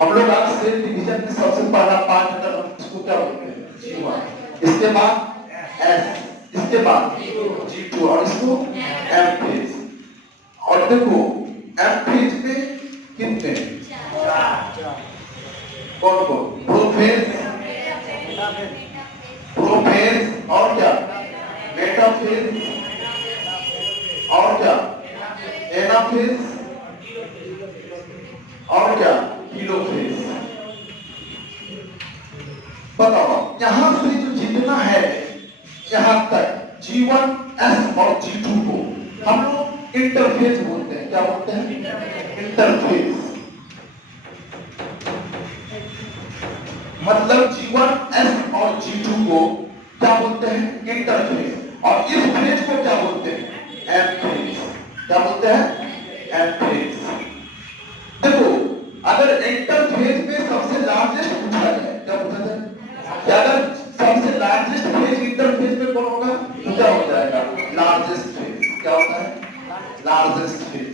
हम लोग आज सेल डिवीजन में सबसे पहला पार्ट अगर हम इसको क्या बोलते हैं G1, इसके बाद S, इसके बाद G2 और इसको M फेज। और देखो M फेज में कितने कौन कौन प्रोफेज और क्या मेटाफेज और क्या एनाफेज और क्या किलोफेज। बताओ यहां से जो जितना है यहां तक G1, S और G2 को हम लोग इंटरफेज बोलते हैं। क्या बोलते हैं? इंटरफेज। मतलब G1, S और G2 को क्या बोलते हैं? इंटरफेज। और इस फेज को क्या बोलते हैं? M phase. क्या बोलते हैं? M phase. देखो अगर इंटरफेज में सबसे लार्जेस्ट पूछा जाए, क्या पूछा जाए कि अगर सबसे लार्जेस्ट फेज इंटरफेज में कौन होगा तो क्या हो जाएगा? Largest phase. क्या होता है? Largest phase.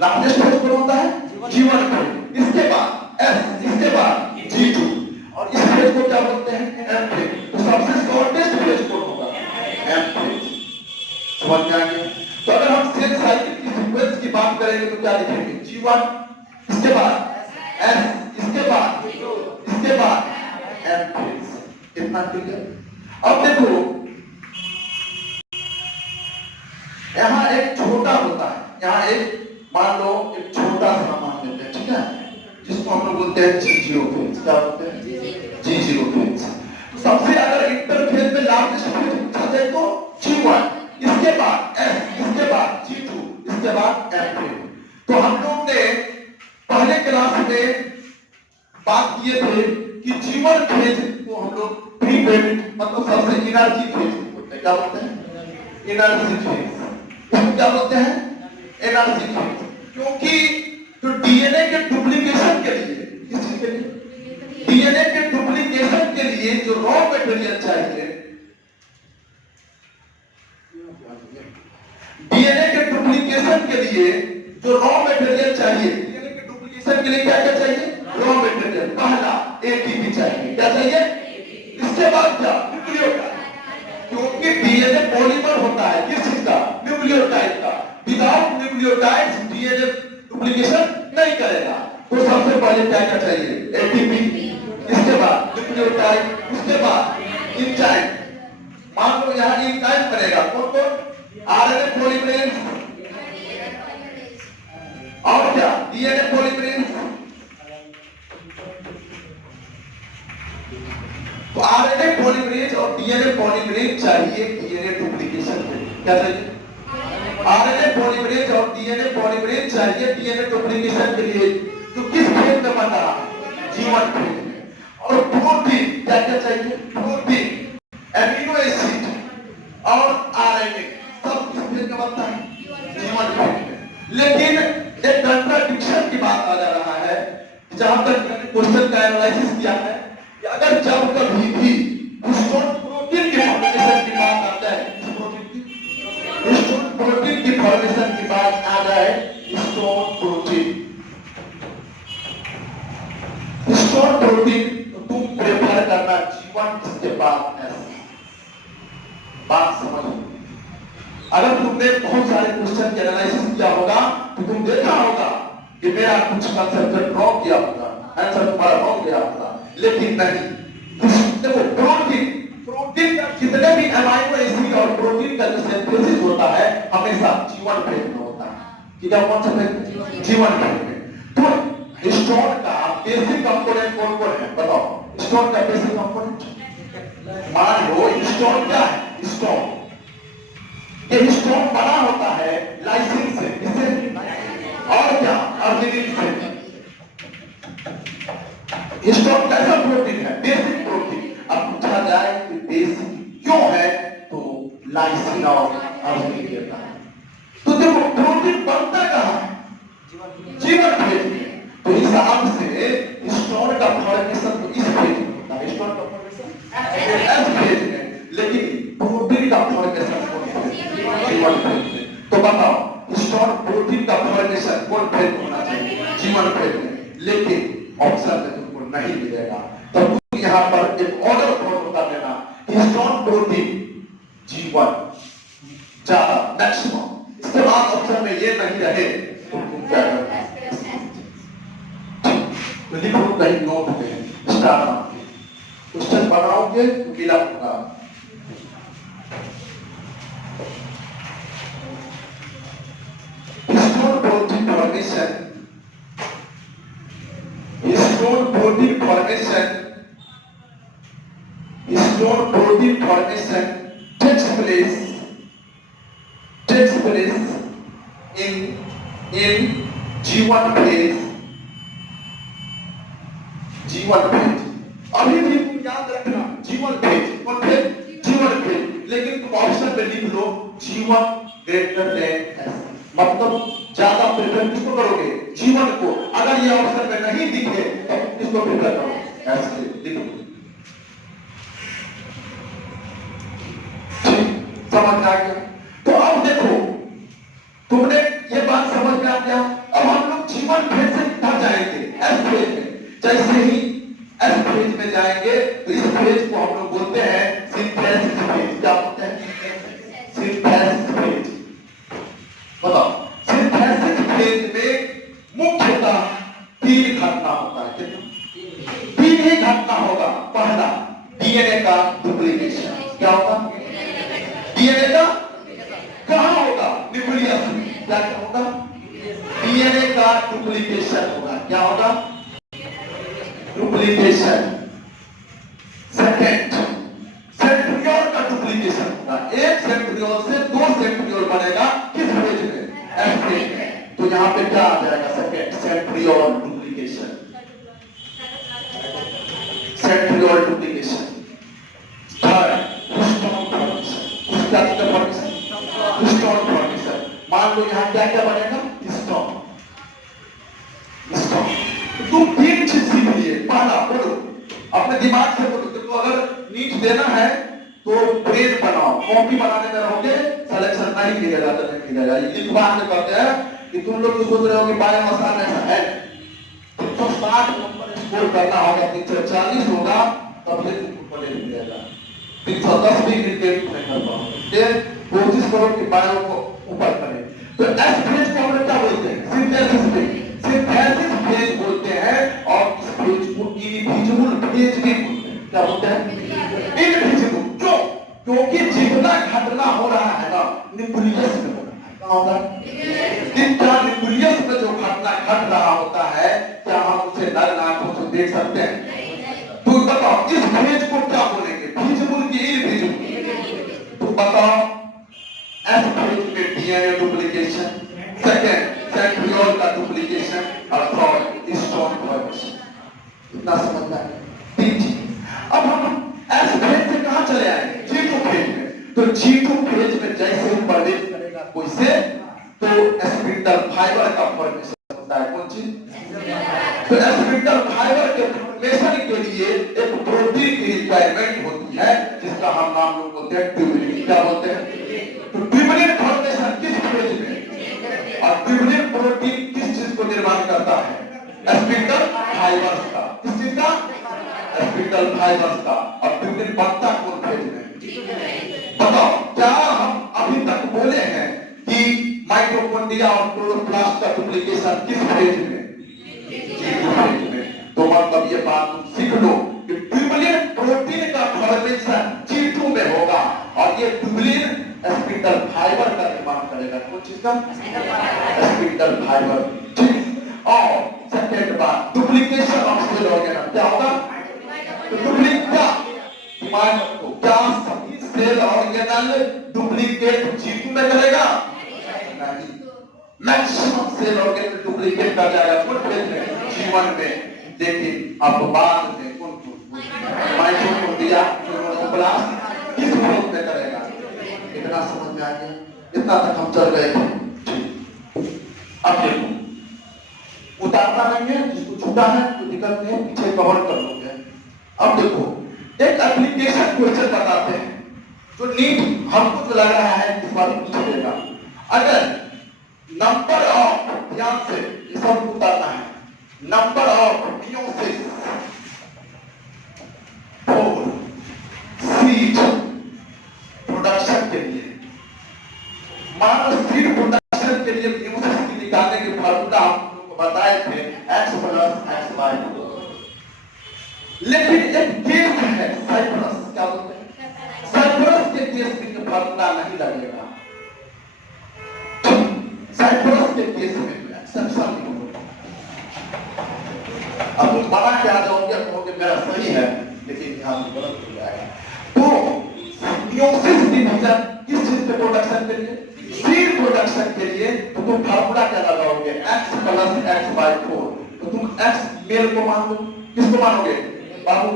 लार्जेस्ट फेज कौन होता है? G1 phase. इसके बाद S, इसके बाद G2 और इस फेज को क्या बोलते हैं? M phase. तो सबसे शॉर्टेस्ट फेज कौन होगा? M phase. समझ में आ गया? तो अगर हम सेल साइकिल की सीक्वेंस की बात करेंगे तो क्या लिखेंगे? G1, इसके बाद S, इसके बाद इसके बाद M फेज। इतना क्लियर? अब देखो यहां एक छोटा होता है, यहां एक मान लो एक छोटा सा मान लेते हैं, ठीक है, जिसको हम लोग बोलते हैं G0 फेज। क्या बोलते हैं? G0 phase. तो सबसे अगर इंटरफेज में लार्जेस्ट फेज पूछा जाए तो G1, इसके बाद S, इसके बाद G2, इसके बाद M फेज। तो हम लोग ने पहले क्लास में बात किए थे कि G1 फेज को हम लोग प्री पेमेंट मतलब सबसे एनर्जी फेज बोलते हैं। क्या बोलते हैं? Energy phase. इसको क्या बोलते हैं? Energy phase. क्योंकि तो डीएनए के डुप्लीकेशन के लिए, किस चीज के लिए? डीएनए के डुप्लीकेशन के लिए जो रॉ मटेरियल चाहिए, डीएनए के डुप्लीकेशन के लिए जो रॉ मटेरियल चाहिए, डीएनए के डुप्लीकेशन के लिए क्या क्या चाहिए? Raw material. पहला एटीपी चाहिए। क्या चाहिए? इसके बाद क्या? न्यूक्लियोटाइड। क्योंकि डीएनए पॉलीमर होता है किस चीज का? न्यूक्लियोटाइड का। विदाउट न्यूक्लियोटाइड्स डीएनए डुप्लीकेशन नहीं करेगा। तो सबसे पहले क्या क्या चाहिए? एटीपी, इसके बाद न्यूक्लियोटाइड, उसके बाद एंजाइम। मान लो यहां एंजाइम बनेगा कौन कौन? आरएनए पॉलीमरेज और क्या? DNA polymerase. तो आरएनए पॉलीमरेज और डीएनए पॉलीमरेज चाहिए डीएनए डुप्लीकेशन के लिए। क्या चाहिए? आरएनए पॉलीमरेज और डीएनए पॉलीमरेज चाहिए डीएनए डुप्लीकेशन के लिए। तो किस फेज में बन रहा है? G1 फेज में। और प्रोटीन क्या क्या चाहिए? प्रोटीन, एमिनो एसिड और आरएनए सब किस फेज में बनता है? G1 फेज में। लेकिन एक कंट्राडिक्शन की बात आ जा रहा है जहां तक क्वेश्चन का एनालिसिस किया है कि अगर जब कभी भी हिस्टोन प्रोटीन के फॉर्मेशन की बात आता है, हिस्टोन प्रोटीन की फॉर्मेशन की बात आ जाए, हिस्टोन प्रोटीन तो तुम प्रेफर करना G1, इसके बाद S। बात समझ लो। अगर तुमने बहुत सारे क्वेश्चन की एनालिसिस किया होगा तो तुम देखा होगा कि मेरा कुछ कंसेप्ट ड्रॉ किया होगा, आंसर तुम्हारा रॉन्ग गया होगा। लेकिन नहीं, देखो प्रोटीन का जितने भी अमाइनो एसिड और प्रोटीन का जो सिंथेसिस होता है हमेशा G1 फेज में होता है। कि क्या कौन सा फेज? G1 फेज में। तो हिस्टोन का बेसिक कंपोनेंट कौन कौन है? बताओ हिस्टोन का बेसिक कंपोनेंट। मान लो हिस्टोन क्या है? हिस्टोन, ये हिस्टोन बना होता है लाइसिन से, इससे और क्या? अर्जिनिन से। हिस्टोन कैसा प्रोटीन है? Basic protein. अब पूछा जाए कि बेसिक क्यों है तो लाइसिन और अर्जिनिन देता है। तो देखो प्रोटीन बनता कहां है? G1 फेज में। तो हिसाब से हिस्टोन का फॉर्मेशन तो इस फेज में होता है, हिस्टोन का फॉर्मेशन S फेज में। लेकिन प्रोटीन का फॉर्मेशन कौन फेज? G1 फेज में। तो बताओ हिस्टोन प्रोटीन का फॉर्मेशन कौन फेज में होना चाहिए? G1 G1 फेज में, लेकिन ऑप्शन में तुमको नहीं मिलेगा। तो तुम यहाँ पर एक ऑर्डर फॉलो कर लेना, हिस्टोन प्रोटीन G1 ज्यादा मैक्सिमम। इसके बाद ऑप्शन में ये नहीं रहे तो तुम क्या करना, तो लिखो कहीं नोट में स्टार्ट क्वेश्चन बनाओगे तो मिला होगा। Histone protein formation, histone protein formation, histone protein formation takes place in G1 phase, G1 phase। अभी भी तुम याद रखना G1 phase, कौन phase? G1 phase। लेकिन तुम ऑप्शन में लिख लो G1 greater than S, मतलब ज्यादा प्रेफर किसको करोगे? G1 को। अगर ये ऑप्शन में नहीं दिखे तो किसको प्रेफर करोगे? S के लिखो। समझ आ गया? तो अब देखो तुमने ये बात समझ में आ गया। अब हम लोग G1 फेज से कहां जाएंगे? S फेज में। जैसे ही S फेज में जाएंगे तो इस फेज को हम लोग बोलते हैं सिंथेसिस फेज। क्या बोलते हैं? Synthesis phase. बताओ, सिंथेसिस फेज में मुख्यतः 3 घटना होता है। कितना? 3 ही घटना होगा। पहला, डीएनए का डुप्लीकेशन। क्या होगा? डीएनए का कहां होगा? न्यूक्लियस में। क्या होगा? डीएनए का डुप्लीकेशन होगा। क्या होगा? डुप्लीकेशन। सेकंड, सेंट्रियोल का डुप्लीकेशन होगा। एक सेंट्रियोल से 2 सेंट्रियोल बनेगा। किस फेज में? एस फेज में। तो यहां पे क्या आ जाएगा? Second, centriole duplication, centriole duplication. Third, histone formation. क्या फॉर्मेशन? Histone formation. मान लो यहाँ क्या क्या बनेगा? हिस्टोन। हिस्टोन। तुम 3 चीज सीख लिए। पहला, बोलो अपने दिमाग से बोलो। तो अगर नीट देना है तो ब्रेन बनाओ। कॉपी बनाने में रहोगे सिलेक्शन नहीं मिलेगा, तो नहीं मिलेगा। ये लिखवाने में कहते हैं कि तुम लोग सोच रहे हो कि बायो आसान ऐसा है। 360 नंबर स्कोर करना होगा, 340 होगा तब फिर तुमको कॉलेज मिलेगा। 310 भी क्रिकेट नहीं कर पाओगे। कोशिश करो कि बायो को ऊपर करें। तो एस फेज को हम क्या बोलते हैं? Synthesis phase. सिंथेसिस फेज बोलते हैं और इस फेज को इनविजिबल फेज भी बोलते हैं। क्या बोलते हैं? इनविजिबल। क्यों? क्योंकि जितना घटना हो रहा है ना न्यूक्लियस में हो रहा है। कहां होता है? इतना न्यूक्लियस में जो घटना घट रहा होता है, क्या हम उसे नर आंखों से देख सकते हैं? तो बताओ इस फेज को क्या बोलेंगे? विजिबल की इनविजिबल? तो बताओ, एस फेज में डीएनए डुप्लीकेशन, सेकंड सेंट्रियोल का डुप्लीकेशन और थर्ड हिस्टोन फॉर्मेशन। इतना समझ में आया? 3 चीज। अब हम एस फेज से कहां चले आए? G2 फेज में। तो G2 फेज में जैसे ही प्रवेश करेगा कोई से तो स्पिंडल फाइबर का फॉर्मेशन होता है। कौन चीज? तो स्पिंडल फाइबर के फॉर्मेशन के लिए एक प्रोटीन की रिक्वायरमेंट होती है जिसका हम नाम लोग बोलते हैं ट्यूबुलिन। क्या बोलते हैं? तो ट्यूबुलिन फॉर्मेशन किस फेज में? और ट्यूबुलिन प्रोटीन किस चीज को निर्माण करता है? स्पिंडल फाइबर्स का। किस चीज का? स्पिंडल फाइबर्स का। और ट्यूबुलिन बनता कौन फेज में? बताओ, क्या हम अभी तक बोले हैं कि माइटोकॉन्ड्रिया और क्लोरोप्लास्ट का डुप्लीकेशन किस फेज में? G2 फेज में। तो मतलब ये बात तुम सीख लो कि ट्यूबुलिन प्रोटीन का फॉर्मेशन G2 में होगा और ये ट्यूबुलिन स्पिंडल फाइबर का निर्माण करेगा। कौन चीज का? Spindle fibre. ठीक। और सेकंड बात, डुप्लीकेशन ऑफ सेल ऑर्गेनल। क्या होगा? तो डुप्लीकेट क्या? दिमाग रखो, क्या सभी सेल ऑर्गेनल डुप्लीकेट G2 में करेगा? नहीं। मैक्सिमम सेल ऑर्गेनल डुप्लीकेट कर जाएगा कौन फेज में? G1 में। लेकिन अब बाद में कौन माइटोकॉन्ड्रिया क्लोरोप्लास्ट किस फेज में करेगा? इतना समझ में आ गया? इतना तक हम चल गए थे। अब देखो, उतारना नहीं है, जिसको छूटा है तो दिक्कत नहीं, पीछे कवर कर लोगे। अब देखो, एक एप्लीकेशन क्वेश्चन बताते हैं जो नीट हमको लग रहा है इस बार पूछ लेगा। अगर नंबर ऑफ, ध्यान से ये सब उतारना है, number of meiosis for seed production के लिए, मान लो सीड प्रोडक्शन के लिए मियोसिस की निकालने के फार्मूला हम लोग को बताए थे x + x/2। लेकिन एक केस है साइप्रस, क्या बोलते हैं, साइप्रस के केस में फार्मूला नहीं लगेगा। साइप्रस के केस में एक्सेप्शन नहीं होगा। अब तुम बड़ा क्या जाओगे, कहोगे मेरा सही है, लेकिन यहाँ पे गलत हो जाएगा। तो मियोसिस डिवीजन किस चीज के प्रोडक्शन के लिए, सीड प्रोडक्शन के लिए, तो तुम फार्मूला क्या लगाओगे, x + x/4। तो तुम x मेल को मान लो, किसको मानोगे बाबू,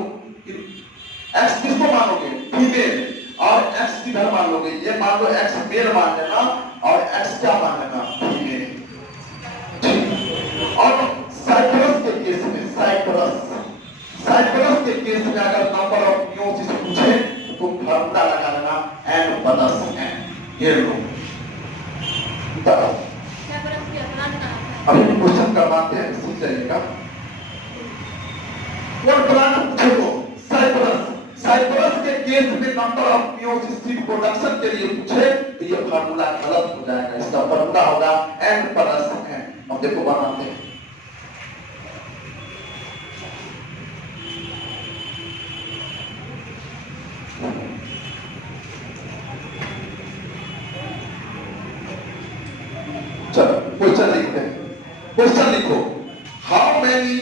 x किसको मानोगे, फीमेल, और x किधर मान लोगे, ये मान लो x मेल मान लेना और x क्या मान लेना, फीमेल। और साइप्रस के केस में, साइप्रस के केस में अगर नंबर ऑफ मियोसिस पूछे तो तुम फार्मूला लगा लेना n + n। ये लो अभी क्वेश्चन करवाते हैं, सीख जाइएगा। और प्लान देखो, साइप्रस के केस में number of meiosis seed production के लिए पूछे तो ये फार्मूला गलत हो जाएगा। इसका फार्मूला होगा n + n। अब देखो बनाते हैं, चलो क्वेश्चन लिखते हैं। क्वेश्चन लिखो, how many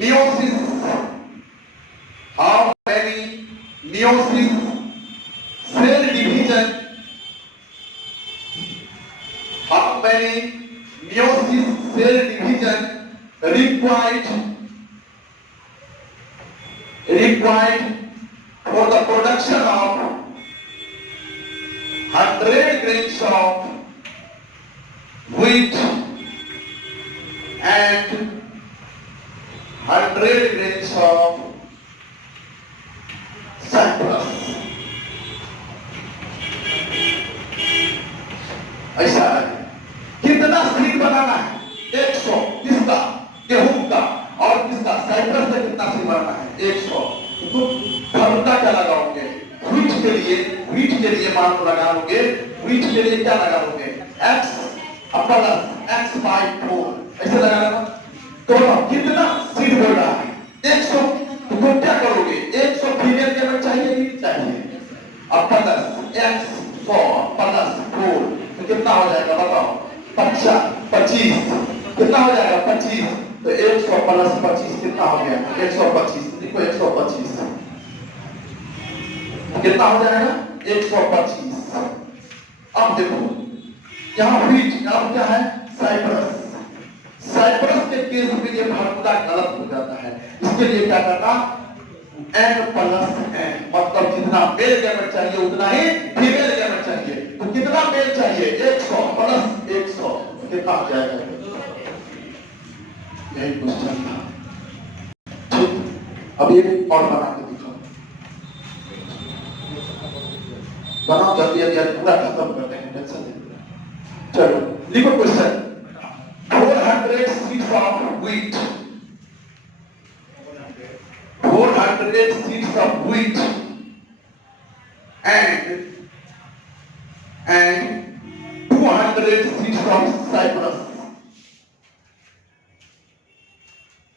meiosis cell division, how many meiosis cell division required for the production of 100 grains of wheat and 100 grains of cypress। ऐसा है, कितना सीड बनाना है, 100, किसका, गेहूं का, और किसका, साइप्रस से कितना सीड बनाना है, 100। तो फार्मूला क्या लगाओगे, व्हीट के लिए मान लो लगा लोगे, व्हीट के लिए क्या लगा लोगे, x + x/4 ऐसे लगा लेना। तो कितना सीड बोल रहा है, 100। तो तुम क्या करोगे, 100 फीमेल के चाहिए नहीं चाहिए, अब + x100 + 4 तो कितना हो जाएगा बताओ, 25। कितना हो जाएगा, 25। तो 100 + 25 कितना हो गया, 125। देखो 125 कितना हो जाएगा, 125। अब देखो यहाँ व्हीट, यहाँ क्या है, साइप्रस के केस में ये फार्मूला गलत हो जाता है। इसके लिए क्या करना, n + n, मतलब जितना मेल गैमेट चाहिए उतना ही फीमेल गैमेट चाहिए। तो कितना मेल चाहिए, 100 + 100 कितना हो जाएगा, यही क्वेश्चन था। ठीक, अब ये और बना के दिखाओ, बनाओ जल्दी जल्दी, पूरा खत्म कर देंगे, टेंशन नहीं। चलो लिखो question, 400 seeds of wheat, 400 seeds of wheat and 200 seeds of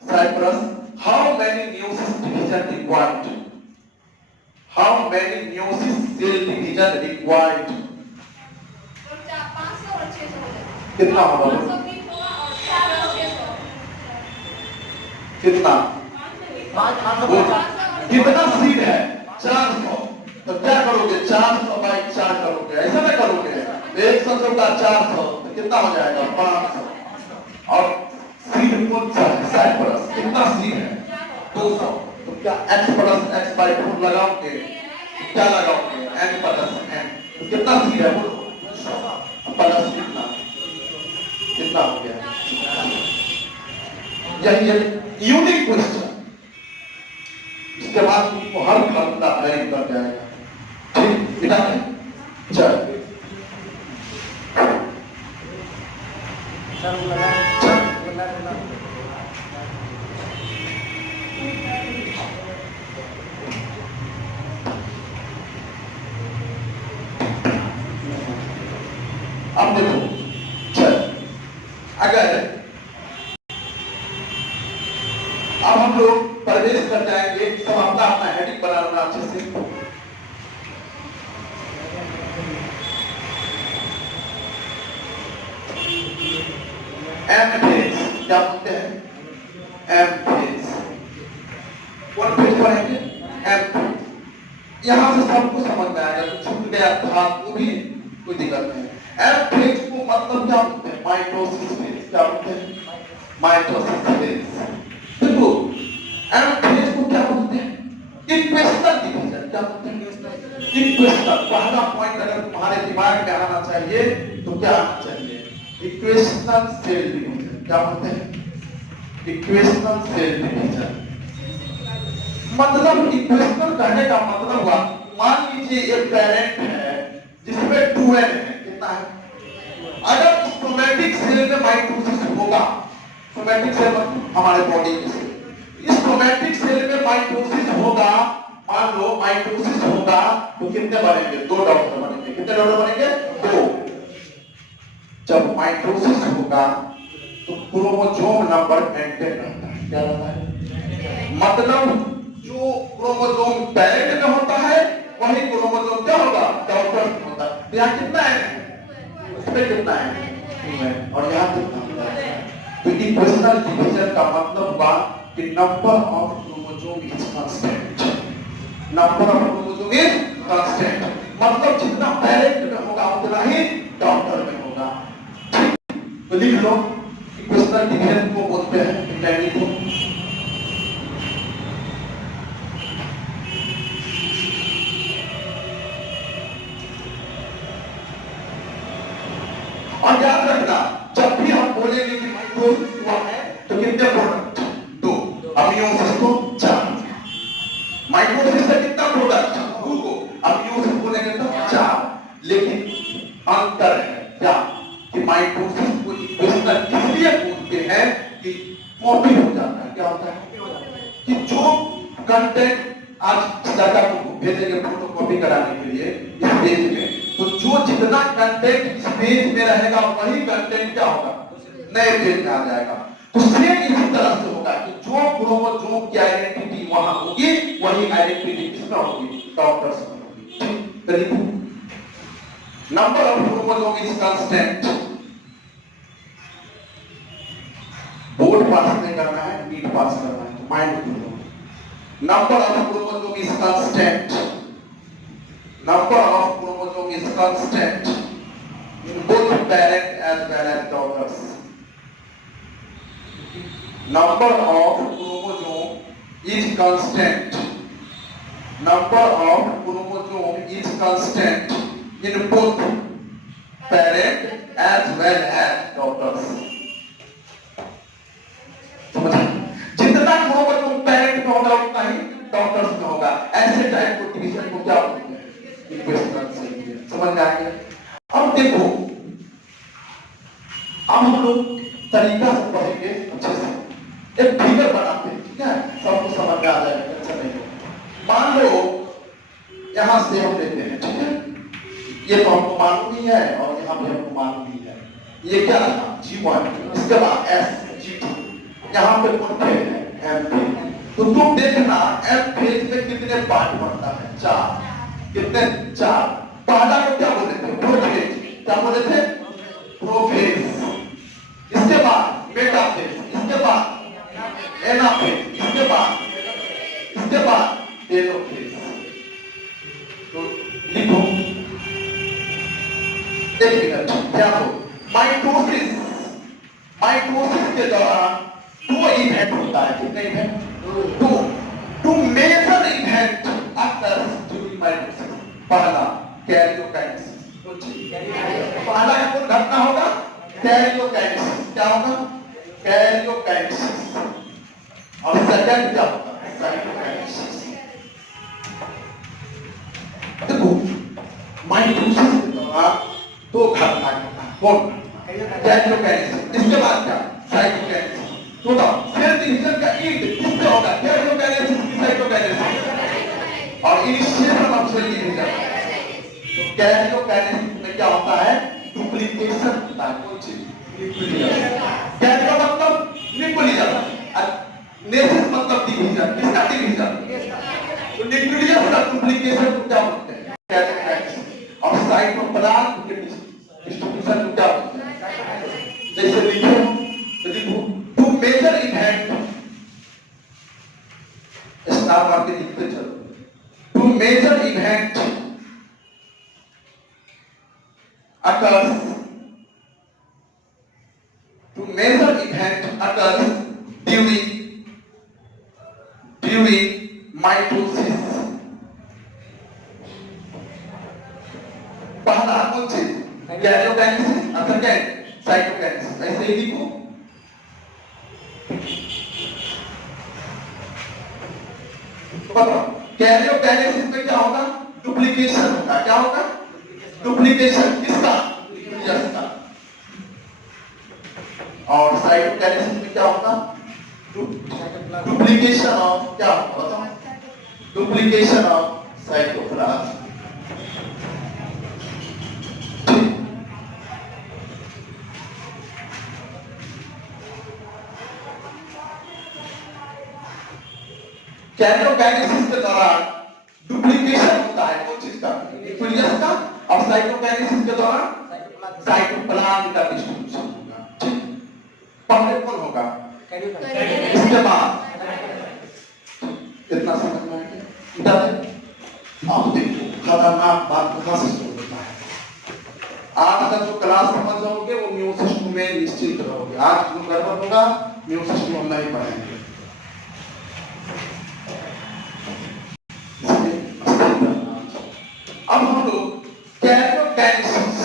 cypress, how many meiosis division required, how many meiosis cell division required, कितना होगा, कितना, कितना सीड है, 400। तो क्या करोगे, 400/4 करोगे, ऐसा ना करोगे, 100 का 400 तो कितना हो जाएगा, 500। और सीड कौन सा है, साइप्रस, कितना सीड है, 200। तो क्या x + x/4 लगाओगे, क्या लगाओगे, n + n। तो कितना सीड है, प्लस कितना हो गया, यही है यूनिक क्वेश्चन। इसके बाद तुमको हर फार्मूला अप्लाई कर जाएगा। ठीक, बिना चल अब देखो, चल अगर अब हम लोग प्रवेश कर जाएंगे, सब अपना अपना हेडिंग बना लेना अच्छे से। एम फेज क्या बोलते हैं? M phase. कौन फेज पढ़ेंगे? M phase. यहां से सबको समझ में आएगा, तो छूट गया था तो भी कोई दिक्कत नहीं। एम फेज को मतलब क्या बोलते हैं? Mitosis phase. क्या बोलते हैं? Mitosis phase. देखो एम फेज को क्या बोलते हैं? Equational division. क्या बोलते हैं? इक्वेशनल। पहला पॉइंट अगर तुम्हारे दिमाग में आना चाहिए तो क्या आना चाहिए? Equational cell division. क्या बोलते हैं? Equational cell division. मतलब इक्वेशनल कहने का मतलब हुआ, मान लीजिए एक पेरेंट है जिसमें 2n है। कितना है? अगर सोमैटिक सेल में माइटोसिस होगा, सोमैटिक सेल हमारे बॉडी में से, इस सोमैटिक सेल में माइटोसिस होगा, मान लो माइटोसिस होगा तो कितने बनेंगे? 2 डॉटर बनेंगे। कितने डॉटर बनेंगे? 2। जब माइटोसिस होगा तो क्रोमोसोम नंबर मेंटेन रहता है। क्या रहता है? मतलब जो क्रोमोसोम पेरेंट में होता है वही क्रोमोसोम क्या होगा? डॉटर में होता है। तो यहाँ कितना है? उसमें कितना है? 2 है। और यहाँ कितना है? तो इक्वेशनल डिवीजन का मतलब हुआ कि number of chromosome is constant. Number of chromosome is constant, मतलब जितना पेरेंट में होगा उतना ही डॉटर में होगा। तो लिख लो, इक्वेशनल डिवीजन को बोलते हैं मैग्नीट्यूड। और याद रखना, जब भी हम बोलेंगे कि माइटोसिस हुआ है तो कितने प्रोडक्ट? 2। अमीयोसिस को 4। माइटोसिस से कितना प्रोडक्ट? 2 को। अमीयोसिस बोलेंगे तो 4। लेकिन अंतर है क्या? कि माइटोसिस को इक्वेशनल इसलिए बोलते हैं कि कॉपी हो जाता है। क्या होता है? कि जो कंटेंट आज डाटा को भेजेंगे फोटोकॉपी कराने के लिए इस पेज में, तो जो जितना कंटेंट इस पेज में रहेगा वही कंटेंट क्या होगा? नए पेज में आ जाएगा। तो सेम इसी तरह से होगा कि जो क्रोमोसोम की आइडेंटिटी वहां होगी वही आइडेंटिटी किसमें होगी? डॉक्टर्स में होगी। तो लिखो, number of chromosome is constant. Board पास नहीं करना है, नीट पास करना है, तो माइंड रखो। Number of chromosome is constant. Number of chromosome is constant in both parent as well as daughters. Number of chromosome is constant. Number of chromosome is constant in both parent as well as daughters. समझा? जितना chromosome parent में होगा उतना ही daughters में होगा। ऐसे type को division को क्या बोलते हैं? Equational cell. समझ आ गया? अब देखो, अब हम लोग तरीका से पढ़ेंगे अच्छे से। एक फिगर बनाते हैं, ठीक है? सबको समझ में आ जाएगा, टेंशन नहीं हो। मान लो यहां से हम लेते हैं, ठीक है? ये तो हमको मालूम ही है और यहाँ भी हमको मालूम ही है। ये क्या था? G1, इसके बाद S, G2, यहाँ पे कौन फेज है? M phase. तो तुम देखना M फेज में कितने पार्ट बनता है? 4। कितने? 4। पहला को क्या बोले थे? प्रोफेज। क्या बोले थे? प्रोफेज। इसके बाद मेटाफेज, इसके बाद एनाफेज, इसके बाद टेलोफेज। तो लिखो, एक मिनट ध्यान दो। माइटोसिस के दौरान 2 इवेंट होता है। कितने इवेंट? 2 मेजर इवेंट अक्सर ड्यूरिंग माइटोसिस। पहला कैरियोकाइनेसिस। पहला कौन घटना होगा? कैरियोकाइनेसिस। क्या होगा? कैरियोकाइनेसिस। और सेकंड क्या होगा? साइटोकाइनेसिस। देखो, माइटोसिस के दौरान 2 घटना होता है। कौन? कैरियोकाइनेसिस। इसके बाद क्या? साइटोकाइनेसिस। तो सेल डिवीजन का एंड किससे होगा? कैरियोकाइनेसिस की साइटोकाइनेसिस। और इनिशिएशन ऑफ सेल डिवीजन। तो कैरियोकाइनेसिस में क्या होता है? 2 डुप्लीकेशन होता है। कौन चीज? न्यूक्लियस। कैरियो मतलब न्यूक्लियस, नेसिस मतलब डिवीजन। किसका डिवीजन? तो न्यूक्लियस का डुप्लीकेशन को क्या बोलते हैं? कैरियो। और साइटोप्लाज्म के डिस्ट्रीब्यूशन को क्या बोलते हैं? जैसे लिखो टू मेजर इवेंट, स्टार मार के लिखते चलो। Two major event occurs, to major event occurs during mitosis। पहला कौन चीज? कैरियोकाइनेसिस, और सेकंड साइटोकाइनेसिस। ऐसे ही लिखो। बताओ कैरियोकाइनेसिस में क्या होगा? डुप्लीकेशन होगा। क्या होगा? डुप्लीकेशन। किसका? न्यूक्लियस का। और साइटोकाइनेसिस में क्या होगा? डुप्लीकेशन ऑफ क्या होगा? बताओ। Duplication of cytoplasm. कैरियोकाइनेसिस के दौरान डुप्लीकेशन होता है। कौन चीज का? न्यूक्लियस का। और साइटोकाइनेसिस के दौरान साइटोप्लाज्म का डिस्ट्रीब्यूशन होगा। ठीक। पहले कौन होगा? इसके बाद कितना समझ में आ गया? इधर आप देखो खतरनाक बात कहां से शुरू होता है। आज का जो क्लास समझ जाओगे वो म्यूसिस में निश्चित रहोगे। आज जो गड़बड़ होगा म्यूसिस में हम नहीं पढ़ेंगे। अब हम लोग कैरियोकाइनेसिस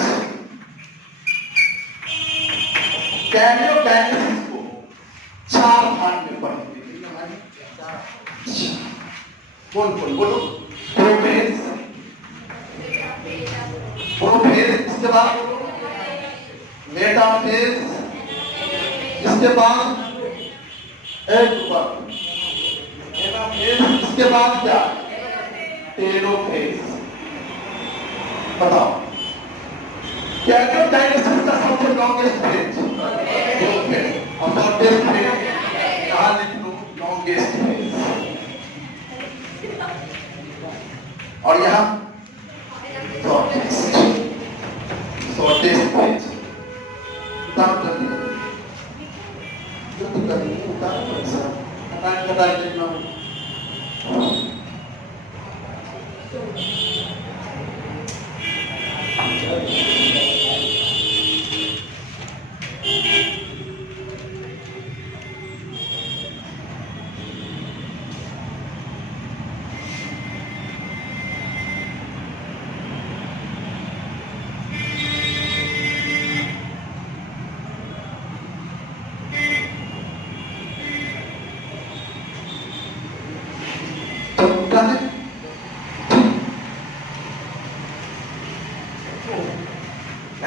को 4 भाग में पढ़ेंगे। कौन कौन बोलो? प्रोफेज, इसके बाद मेटाफेज, इसके बाद इसके बाद क्या? टेलोफेज। बताओ कैरियोकाइनेसिस का सबसे लॉन्गेस्ट फेज और शॉर्टेस्ट फेज कहां लिख लो? Longest phase. और यहां शॉर्टेस्ट फेज। उतार कर दिया जो तो कर दिया उतार कर कटा देना।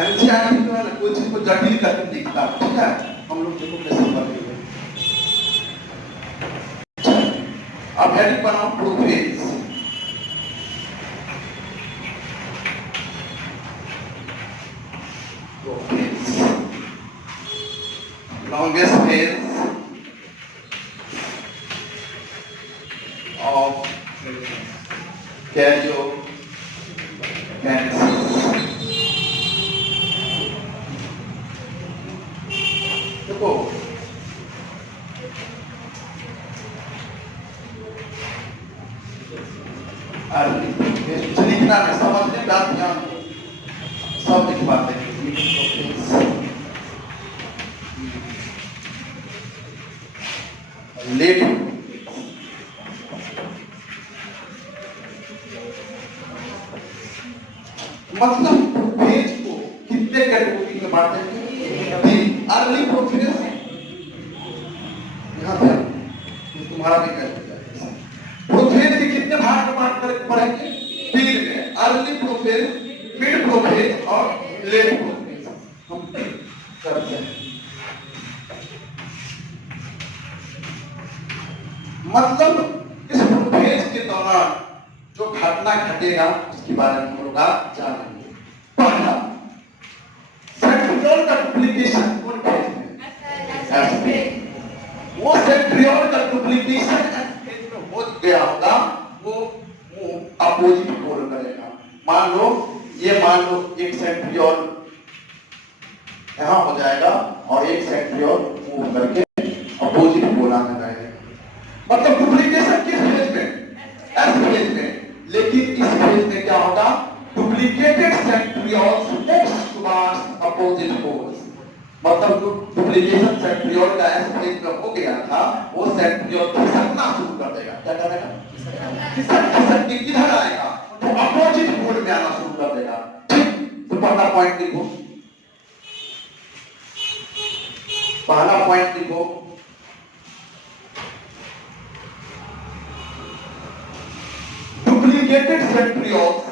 एनसीईआरटी जो है ना कोई चीज को जटिल करके दिखता है। ठीक है, हम लोग देखो कैसे पढ़ेंगे। अब हेडिंग बनाओ prophase. Longest phase of karyokinesis. देखो लिखना है, समझने का ध्यान सब लिख पाते हैं। लेट मतलब पेज को कितने कैटेगरी में बांटते हैं? अर्ली प्रोफेज, यहाँ पे तुम्हारा भी कैटेगरी प्रोफेज के कितने भाग में बांट कर पढ़ेंगे? 3 में। अर्ली प्रोफेज, मिड प्रोफेज और लेट प्रोफेज हम करते हैं। मतलब इस प्रोफेज के दौरान जो घटना घटेगा उसके बारे में हम लोग जानेंगे। पहला डुप्लीकेशन फेज में हो गया होगा वो अपोजिट पोल करेगा। मान लो एक सेंट्रियोल यहाँ हो जाएगा और एक सेंट्रियोल मूव करके अपोजिट पोल आने लगेगा। मतलब डुप्लीकेशन किस फेज में? एस फेज में। लेकिन इस फेज में क्या होगा? Duplicated centrioles moves towards opposite poles. मतलब जो डुप्लीकेशन सेंट्रियोल का एस फेज में हो गया था वो सेंट्रियोल खिसकना शुरू कर देगा। क्या करेगा? खिसक के किधर आएगा? वो अपोजिट पोल में आना शुरू कर देगा। ठीक, तो पहला पॉइंट लिखो, पहला पॉइंट लिखो, duplicated centrioles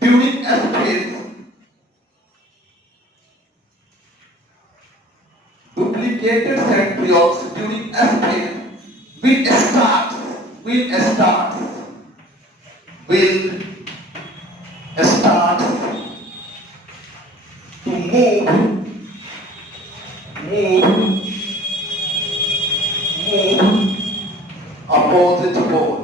during S phase, duplicated centrioles during S phase will start to move opposite pole।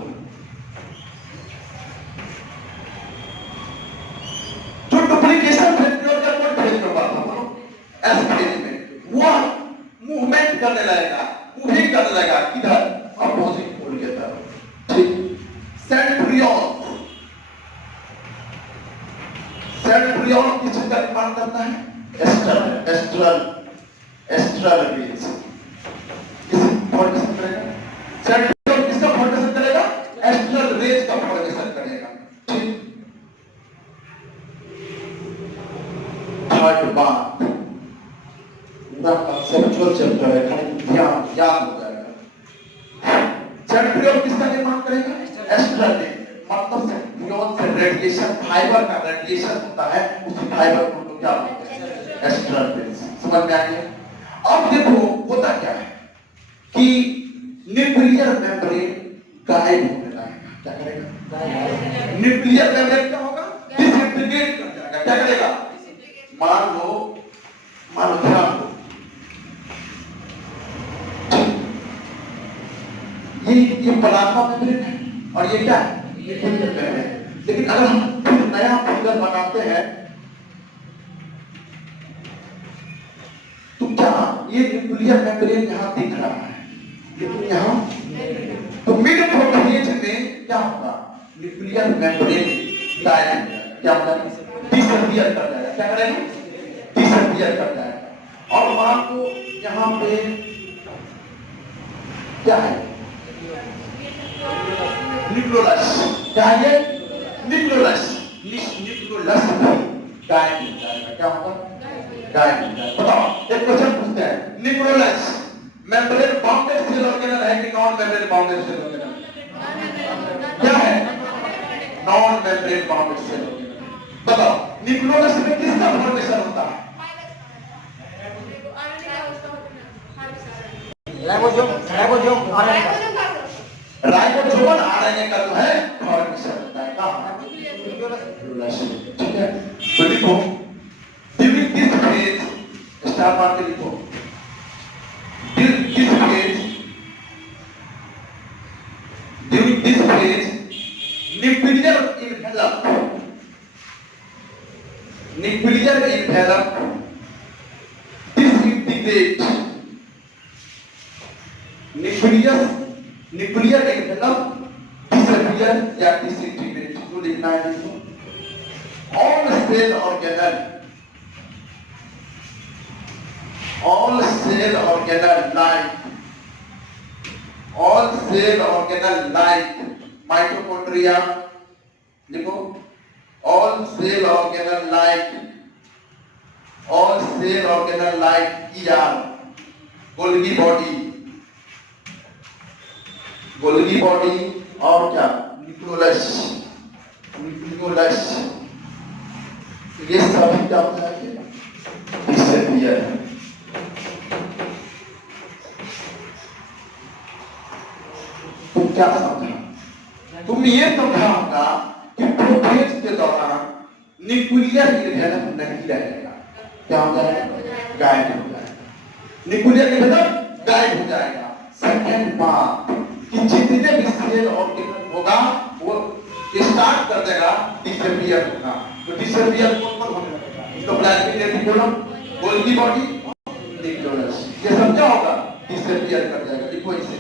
जो डुप्लीकेशन सेंट्रियोल का कोई फेज में बात बोलो एस फेज में वो मूवमेंट करने लगेगा, मूविंग करने लगेगा किधर? अपोजिट पोल की तरफ। ठीक, सेंट्रियोल किस चीज का निर्माण करता है? Astral rays. किस फॉर्मेशन करेगा? सेंट्रियोल किसका फॉर्मेशन करेगा? एस्ट्रल रेज का फॉर्मेशन करेगा। ठीक, थर्ड बात, पूरा कंसेप्चुअल चैप्टर है, खाली ध्यान याद हो जाएगा। सेंट्रियोल किसका निर्माण करेगा? Astral rays. मतलब सेंट्रियोल से रेडिएशन, फाइबर का रेडिएशन होता है, उसी फाइबर को क्या बोलते हैं? Astral rays. समझ में आ गया? अब देखो होता क्या है कि न्यूक्लियर मेम्ब्रेन गायब होने लगेगा। क्या करेगा? न्यूक्लियर मेम्ब्रेन क्या होगा? डिसइंटीग्रेट कर जाएगा। क्या करेगा? मान लो ध्यान दो, ये प्लाज्मा मेम्ब्रेन है और ये क्या है? ये फिंगर मेम्ब्रेन। लेकिन अगर हम फिर नया फिंगर बनाते हैं तो क्या ये न्यूक्लियर मेम्ब्रेन यहाँ दिख रहा है, लेकिन यहाँ तो मिड प्रोफेज में क्या होगा? न्यूक्लियर मेम्ब्रेन गायब हो जाएगा। क्या होगा? डिसअपियर कर जाएगा। क्या करेगा? डिसअपियर कर जाएगा। और मान लो यहाँ पे क्या है? न्यूक्लियोलस। क्या है? न्यूक्लियोलस गायब हो जाएगा। क्या होगा? गायब हो जाएगा। बताओ, एक क्वेश्चन पूछते हैं, nucleolus membrane bounded cell organelle है कि non membrane bounded cell organelle? क्या है? Non membrane bounded cell organelle. बताओ, न्यूक्लियोलस में किसका फॉर्मेशन होता है? राइबोसोमल आरएनए का जो है फॉर्मेशन होता है। कहां? न्यूक्लियोलस। ठीक है, तो लिखो ड्यूरिंग दिस फेज, स्टार मार के लिखो, during this phase nuclear envelope disintegrate, nuclear envelope disappear या disintegrate। जो लिखना है इसको, all cell organelle like mitochondria, लिखो all cell organelle like ER, Golgi body और क्या? न्यूक्लियोलस, ये सभी क्या हो जाएंगे? डिसअपियर। तुम क्या समझा? तुम ये समझा होगा कि प्रोफेज के दौरान न्यूक्लियर विभेदन नहीं रहेगा। क्या हो जाएगा? गायब हो जाएगा। न्यूक्लियर विभेदन गायब हो जाएगा। सेकेंड बात कि जितने भी सेल ऑर्गेनल होगा वो स्टार्ट कर देगा डिसअपियर होना। तो डिसअपियर कौन होने लगेगा? इसको black reticulum, Golgi body, nucleus, ये सब क्या होगा? डिसअपियर कर जाएगा। लिखो इसे।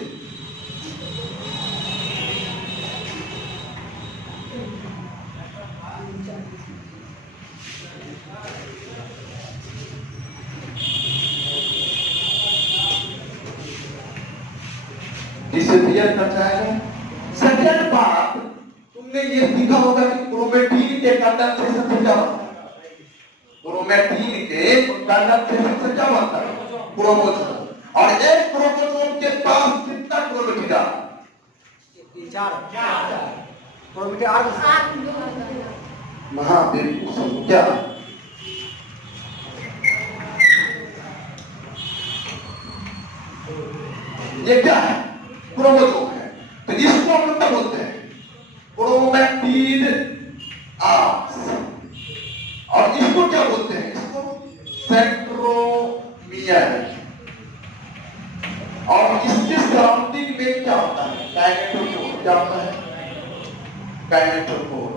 डिसअपियर कर जाएगा। सेकंड बात, तुमने ये सीखा होगा कि क्रोमेटिन के कंडेंसेशन से क्या बनता है? क्रोमेटिन के कंडेंसेशन से क्या बनता है? क्रोमोसोम। और एक क्रोमोसोम के पास कितना क्रोमेटिन है? 4 क्रोमेटिन। हाँ बिल्कुल सही। क्या ये क्या है? क्रोमोसोम है। तो इसको हम क्या बोलते हैं? Chromatid arms. और इसको क्या बोलते हैं? इसको सेंट्रोमियर। और इसके सराउंडिंग में क्या होता है? काइनेटोकोर। क्या होता है? काइनेटोकोर।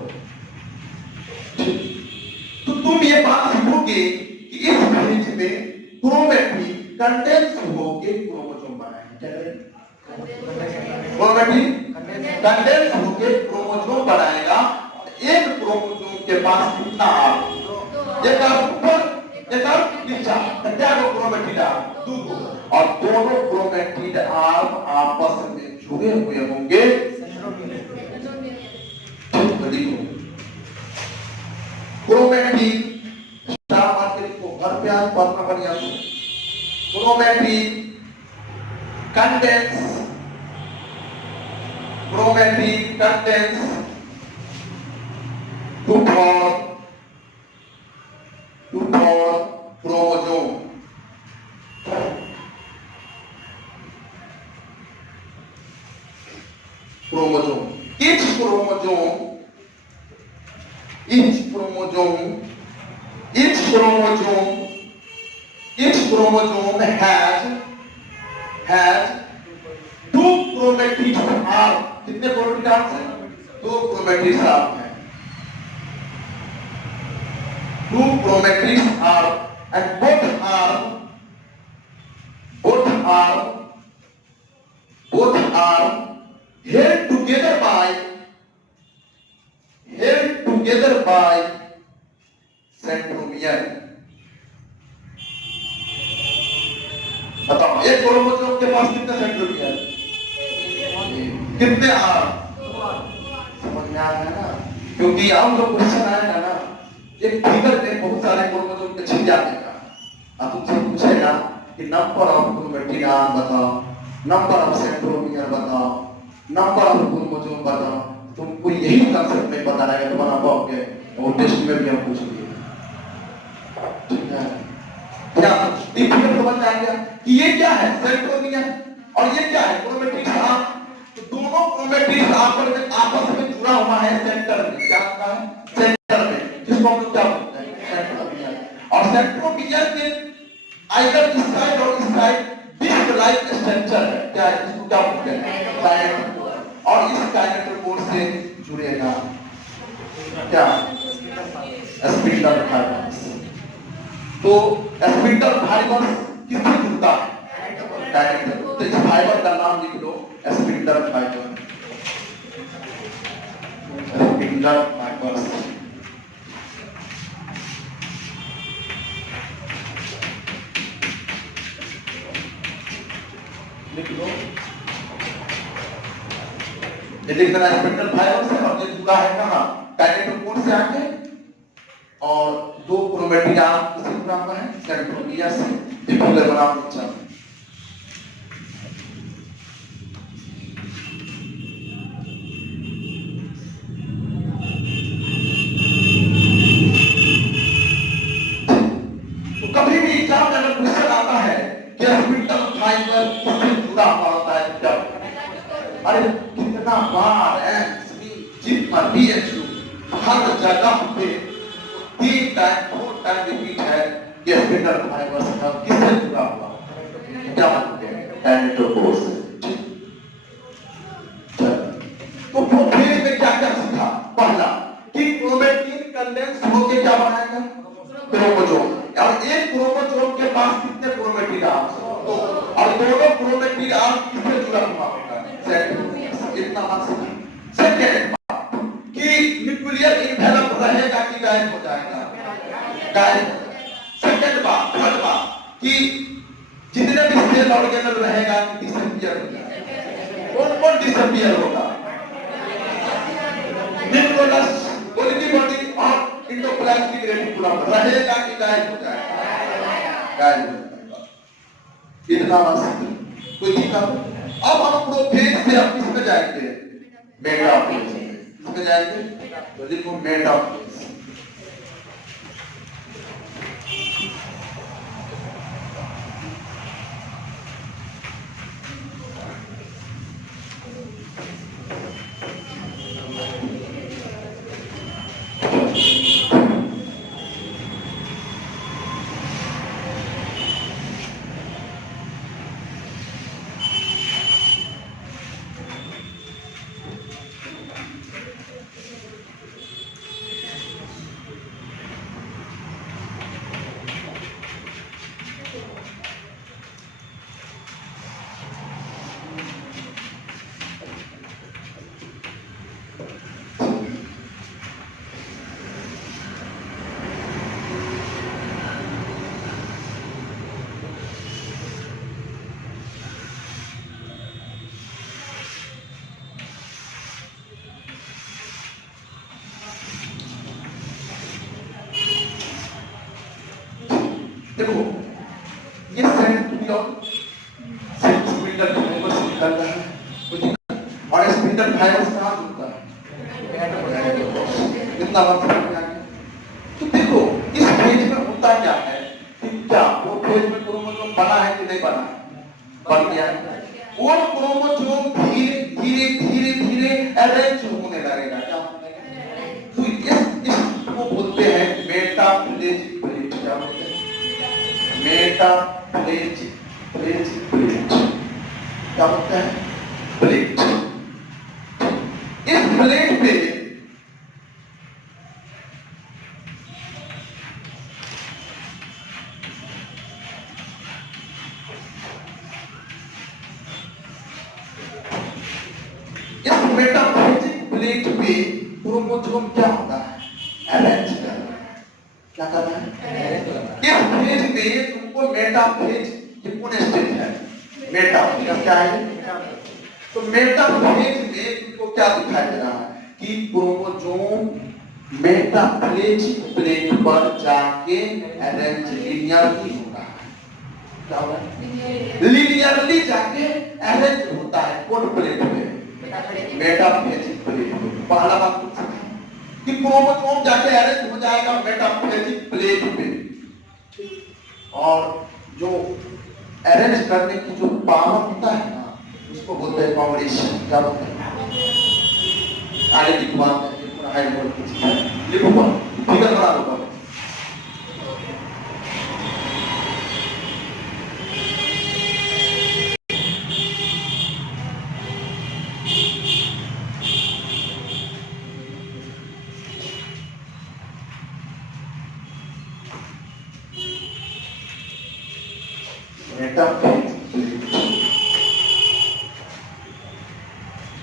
तो तुम ये बात सीखोगे कि इस फेज में क्रोमेटिन कंडेंस होके क्रोमोसोम बनाएंगे। क्या करेंगे? क्रोमेटिन कंडेंस होके क्रोमोसोम बनाएगा। एक क्रोमोसोम के पास कितना आर्म? एक आर्म ऊपर, एक आर्म नीचे। क्या को क्रोमेटिन आर्म? 2 और दोनों क्रोमेटिन आर्म आपस में जुड़े हुए होंगे। क्रोमेटिन स्टार मार्केट को घर पे आज पढ़ना बढ़िया से। Chromatin condense, chromatin contains to form chromosome. Each chromosome has 2 chromatids arm. कितने क्रोमेटिड आर्म्स हैं? 2 क्रोमेटिड आर्म हैं। 2 chromatids arm and both arm held together by centromere. बताओ एक क्रोमोसोम के पास कितने सेंट्रोमियर? कितने आर्म? समझ में आ रहा है ना? क्योंकि हम लोग क्वेश्चन आएगा ना, एक फिगर में बहुत सारे क्रोमोसोम के छिप जाने का। अब तुमसे पूछेगा कि नंबर ऑफ क्रोमेटिन आर्म बताओ, नंबर ऑफ सेंट्रोमियर बताओ, नंबर ऑफ क्रोमोसोम बताओ। तुमको यही कंसेप्ट नहीं पता रहेगा तो बना पाओगे? और टेस्ट में भी हम पूछेंगे। ठीक है? क्या फिगर समझ में आ गया कि ये क्या है? सेंट्रोमियर। और ये क्या है? Chromatin arm. तो दोनों क्रोमेटिन आपस में जुड़ा हुआ है सेंटर में। क्या होता है? सेंटर में, जिसको हम लोग क्या बोलते हैं? सेंट्रोमियर। और सेंट्रोमियर के आइदर इस साइड और इस साइड डिस्क लाइक स्ट्रक्चर है। क्या है? इसको क्या बोलते हैं? काइनेटोकोर। और इस काइनेटोकोर से जुड़ेगा क्या? Spindle fibres. तो स्पिंडल फाइबर्स किससे जुड़ता है? काइनेटोकोर। तो इस फाइबर का नाम लिख लो, स्पिंडल फाइबर। Spindle fibres. लिख लो, ये लिख देना स्पिंडल फाइबर से। और ये जुड़ा है कहाँ? काइनेटोकोर से आके। और 2 क्रोमेटिन आर्म किससे जुड़ा हुआ है? सेंट्रोमियर से। फिगर बनाओ अच्छा। कभी भी एग्जाम में अगर क्वेश्चन आता है कि स्पिंडल फाइबर किससे जुड़ा हुआ होता है, क्या? अरे कितना बार जीत पर BHU हर जगह पे 3 टाइम 4 टाइम रिपीट है कि स्पिंडल फाइबर से किससे जुड़ा हुआ क्या बोलते हैं एनेटोकोर से। तो प्रोफेज में क्या क्या सीखा? पहला कि क्रोमेटिन कंडेंस होके क्या बनाएगा क्रोमोसोम, और एक क्रोमोसोम के पास कितने क्रोमेटिन आर्म्स तो, और दोनों क्रोमेटिन आर्म्स किससे जुड़ा हुआ होगा सेंट्रोमियर, इतना मत सीखा। सेकंड कि न्यूक्लियर इन्वेलप रहेगा कि गायब हो जाएगा, गायब। सेकंड बात, थर्ड बात कि जितने भी सेल ऑर्गेनल रहेगा डिसअपीयर हो जाएगा। कौन कौन डिसअपीयर होगा? न्यूक्लियस गोल्गी बॉडी और इंडोप्लाज्मिक रेटिकुलम रहेगा कि गायब हो जाएगा, गायब हो जाएगा। इतना बस कोई दिक्कत। अब हम प्रोफेज से अब किसमें जाएंगे? मेटाफेज में। किसमें जाएंगे? तो लिखो मेटाफेज। देखो ये सेंट्रियोल स्पिंडल फाइबर से निकलता है, और स्पिंडल फाइबर से कहाँ जुड़ता है? इतना बात समझ में आ गया? तो देखो इस फेज में होता क्या है कि क्या वो फेज में क्रोमोसोम बना है कि नहीं बना है? बन गया है। वो क्रोमोसोम धीरे धीरे धीरे धीरे अरेंज होने लगेगा। क्या होने लगेगा? तो इसको बोलते हैं मेटाप्लेजिक प्लेट। क्या बोलते हैं? मेटाप्लेजिक प्लेट। क्या होता है? प्लेट। इस प्लेट पे मेटाप्लेजिक प्लेट पे क्रोमोसोम क्या होता है? अरेंज करना है। क्या करना है? इस फेज में तुमको मेटाफेज ये कौन स्टेज है? मेटाफेज क्या है? तो मेटाफेज में तुमको क्या दिखाई दे रहा है कि क्रोमोसोम मेटाप्लेजिक प्लेट पर जाके अरेंज लिनियरली होता है। क्या होगा? लिनियरली जाके अरेंज होता है कौन प्लेट पे? मेटाप्लेजिक प्लेट। पहला बात कि क्रोमोसोम जाके अरेंज हो जाएगा मेटाप्लेजिक प्लेट पे, और जो अरेंज करने की जो पावर होता है ना उसको बोलते हैं फाउंडेशन। क्या बोलते हैं? आगे लिखवाते हैं, पूरा हाई लेवल की चीज है। लिखो फिगर बना लो।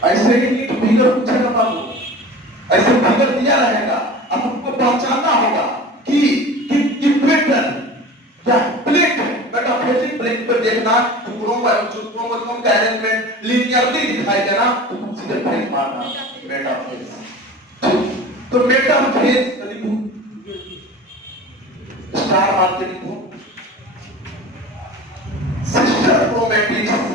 ऐसे ही फिगर पूछेगा बाबू, ऐसे फिगर दिया रहेगा, अब हमको पहचानना होगा कि प्लेट या प्लेट मेटाफेजिक प्लेट पर देखना क्रोमोसोम का अरेंजमेंट लिनियरली दिखाई देना, तो सीधे फेज मारना मेटाफेज। तो मेटाफेज लिखो, स्टार मार के लिखो। Sister chromatids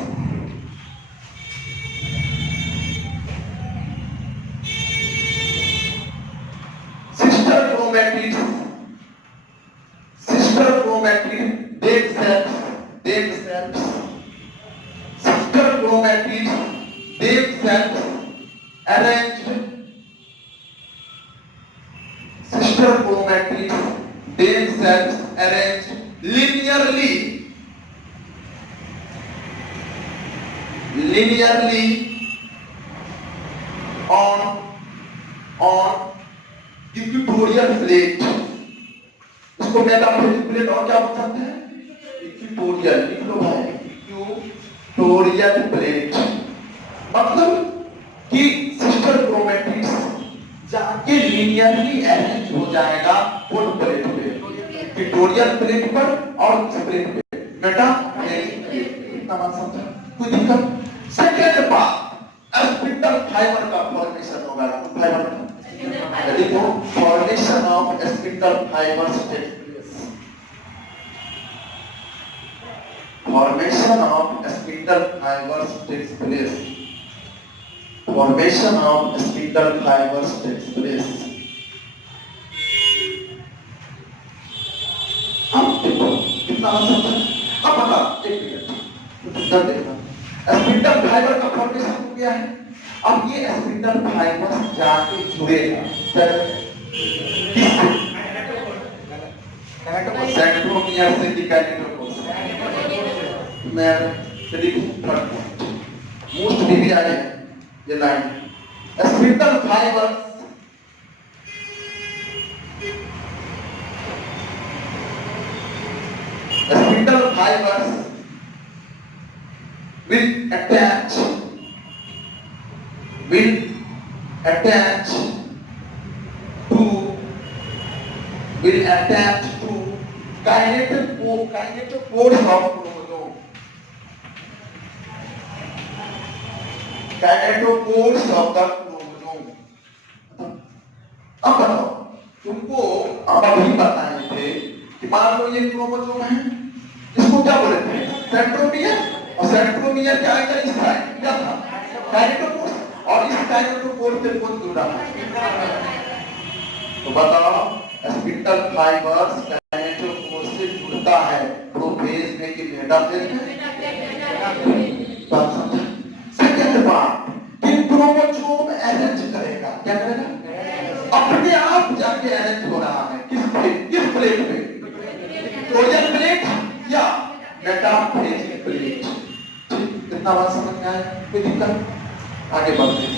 sister chromatid dead cells sister chromatid dead cells arranged linearly on equatorial plate. इसको मेटाफिजिकल प्लेट और क्या बताते हैं? इक्वेटोरियल। लिख लो भाई, इक्वेटोरियल प्लेट मतलब कि सिस्टर क्रोमैटिक्स जाके लिनियरली अरेंज हो जाएगा फुल प्लेट पे, इक्वेटोरियल प्लेट पर और इस प्लेट पे मेटाफिजिकल प्लेट। इतना बात समझा? कोई दिक्कत? सेकंड पार्ट स्पिंडल फाइबर का फॉर्मेशन होगा। फाइबर देखो, formation of spindle fibres takes place. Formation of spindle fibres takes place. Formation of spindle fibres takes place. अब देखो कितना समझ। अब बता एक मिनट इधर देखना, स्पिंडल फाइबर का फॉर्मेशन हो गया है। अब ये स्पिंडल फाइबर जाके जुड़ेगा सेंट्रोमियर से कैनेटोकोर से। मैं मोस्ट भी आए ये line spindle fibre will attach to kinetochores of chromosome. Kinetochores of the chromosome. अब बताओ, तुमको अब अभी बताए थे कि मान लो ये क्रोमोसोम है, इसको क्या बोले थे? सेंट्रोमियर। और सेंट्रोमियर क्या है? इस साइड क्या था? काइनेटोकोर। और इस काइनेटोकोर से कौन जुड़ा है? तो बताओ, स्पिंडल फाइबर्स काइनेटोकोर से जुड़ता है प्रोफेज में कि मेटाफेज में? बात समझा? सेकंड बात कि क्रोमोसोम अरेंज करेगा। क्या करेगा? अपने आप जाके अरेंज हो रहा है। किस प्लेट पे? इक्वेटोरियल प्लेट या मेटाफेजिक प्लेट। कितना बात समझ में आया? कोई दिक्कत? आगे बढ़ते हैं।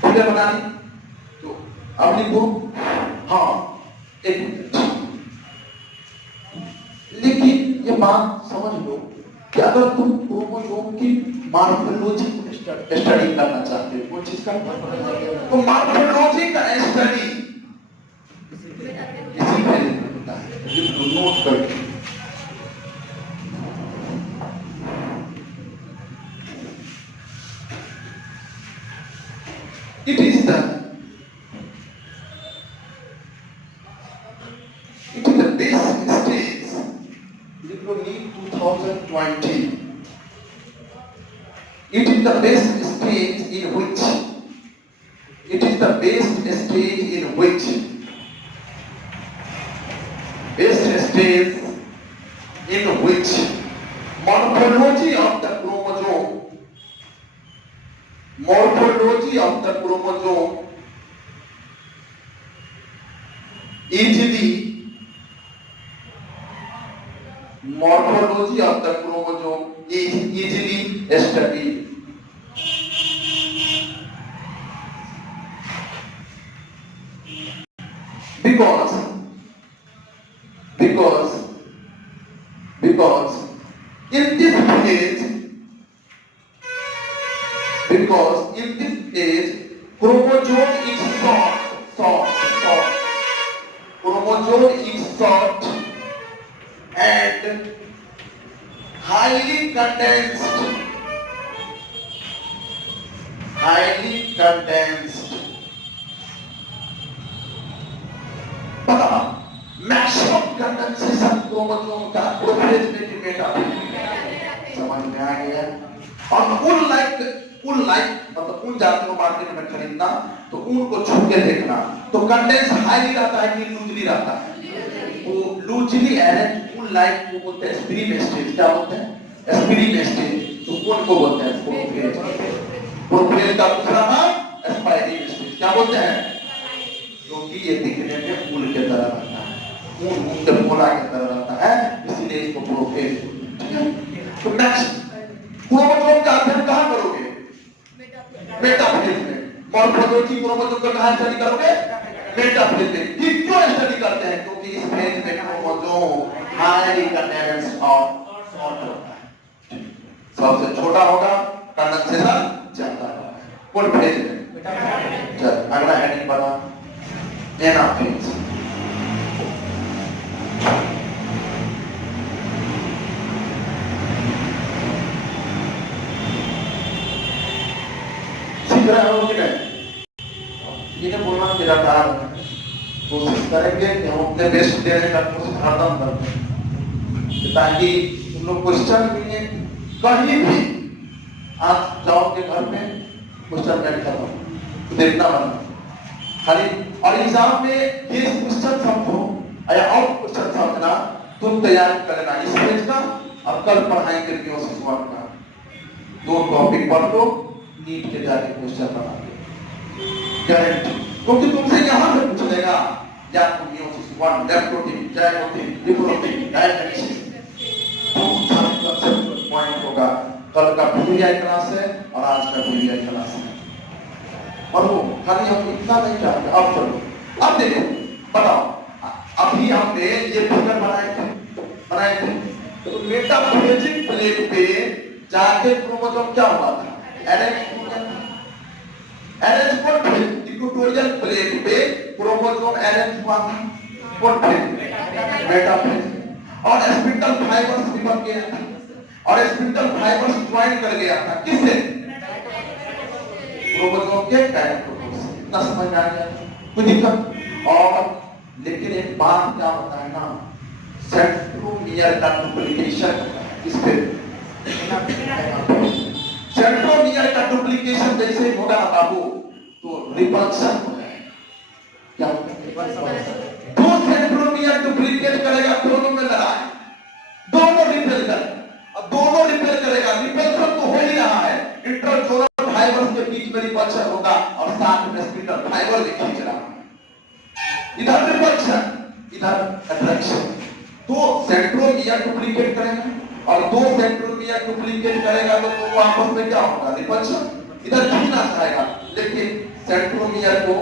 फिगर बनानी तो अब लिखो। हाँ एक मिनट, लेकिन ये बात समझ लो कि अगर तुम क्रोमोसोम की मॉर्फोलॉजी स्टडी करना चाहते हो, कोई चीज का तो मॉर्फोलॉजी का स्टडी इसी में होता है। ये नोट करके it is the base stage. Need 2020. It is the base stage in which morphology of the chromosome easily studied. Because in this phase chromosome is short. Chromosome is short and highly condensed. Maximum condensation chromosome का prophase में समझ में आ गया। और उन like मतलब उन जातियों को मार्केट में खरीदना तो उनको छू के देखना तो कंडेंस हाईली रहता है कि लूजली रहता है? वो लूजली अरेंज उन लाइक को बोलते हैं स्पिरिम स्टेज। क्या बोलते हैं? स्पिरिम स्टेज। तो कौन को बोलते हैं? प्रोफेज का दूसरा नाम एस्पायरिंग स्टेज। क्या बोलते हैं? क्योंकि ये दिखने में फूल के तरह रहता है, फूल के फूला के तरह रहता है, इसीलिए इसको प्रोफेज। ठीक है? तो नेक्स्ट क्रोमोसोम का अध्ययन मेटाफेज में। मॉर्फोलॉजी क्रोमोसोम का कहां स्टडी करोगे? मेटाफेज में। ये क्यों स्टडी करते हैं? क्योंकि इस फेज में क्रोमोसोम हाईली कंडेंस्ड और शॉर्ट होता है। सबसे छोटा होगा, कंडेंसेशन ज्यादा होगा। कौन फेज में? चल अगला हेडिंग बना एनाफेज। सीख रहे हो कि नहीं? इन्हें बोलना मेरा काम है। कोशिश करेंगे कि हम अपने बेस्ट देने का कोशिश हरदम करते हैं, ताकि तुम लोग क्वेश्चन में कहीं भी आज जाओगे घर में क्वेश्चन में खत्म तो देखना बना खाली। और एग्जाम में ये क्वेश्चन समझो या और क्वेश्चन समझना, तुम तैयारी करना इस पेज का। और कल पढ़ाएंगे मियोसिस 1 का। 2 टॉपिक पढ़ लो, नीट के जाके क्वेश्चन बना दो गारंटी। क्योंकि तुमसे यहां से पूछ लेगा या तो मियोसिस 1, लेप्टोप्रोटीन, जाइगोटिन, डिप्लोप्रोटीन, डायनेमिक्स, तो कंसेप्ट पॉइंट होगा। कल का पीवीआई क्लास है और आज का पीवीआई क्लास है। और वो खाली हम इतना नहीं चाहते। अब चलो, अब देखो, बताओ, अभी हमने ये फिगर बनाए थे तो मेटाफेजिक प्लेट पे जाके क्रोमोसोम क्या हुआ था? एरेंजमेंट इक्वेटोरियल प्लेट पे क्रोमोसोम अरेंज हुआ था। कौन प्लेट? मेटाफेज। और स्पिंडल फाइबर्स निकल गया था और स्पिंडल फाइबर्स ज्वाइन कर गया था किससे? क्रोमोसोम के कैरेक्टर्स। इतना समझ आ गया? कोई दिक्कत? और लेकिन एक बात क्या होता है ना, सेंट्रोमियर का डुप्लीकेशन इस पे सेंट्रोमियर का डुप्लीकेशन जैसे होगा ना बाबू, तो रिपल्शन हो जाएगा। क्या दो सेंट्रोमियर डुप्लीकेट करेगा, दोनों में लड़ाई, दोनों रिपेल करेगा। अब दोनों रिपेल करेगा, रिपल्शन तो हो ही रहा है, इंटरजोनल फाइबर्स के बीच में रिपल्शन होगा और साथ में स्पिंडल फाइबर भी खींच रहा है। इधर रिपल्शन, इधर अट्रैक्शन। तो सेंट्रोमियर डुप्लीकेट करेगा और दो सेंट्रोमियर डुप्लीकेट करेगा तो आपस में क्या होगा? रिपल्शन। इधर खींचना चाहेगा लेकिन सेंट्रोमियर को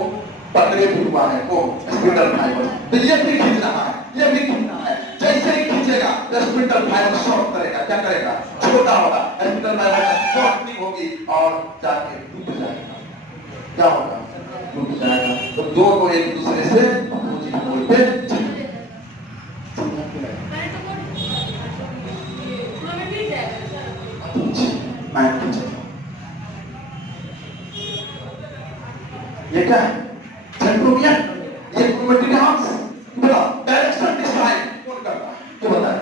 पकड़े हुआ है वो स्पिंडल फाइबर, तो ये भी खींच रहा है, ये भी खींचना है। जैसे ही खींचेगा तो स्पिंडल फाइबर शॉर्ट करेगा। क्या करेगा? छोटा होगा, स्पिंडल फाइबर शॉर्टनिंग होगी और जाके टूट जाएगा। क्या होगा? टूट जाएगा। तो दोनों एक दूसरे से अपोजिट पोल पे ये क्या है? सेंट्रोमियर, ये क्रोमेटिन आर्म्स, बोला डायरेक्शन डिसाइड कौन करता है? ये बताए,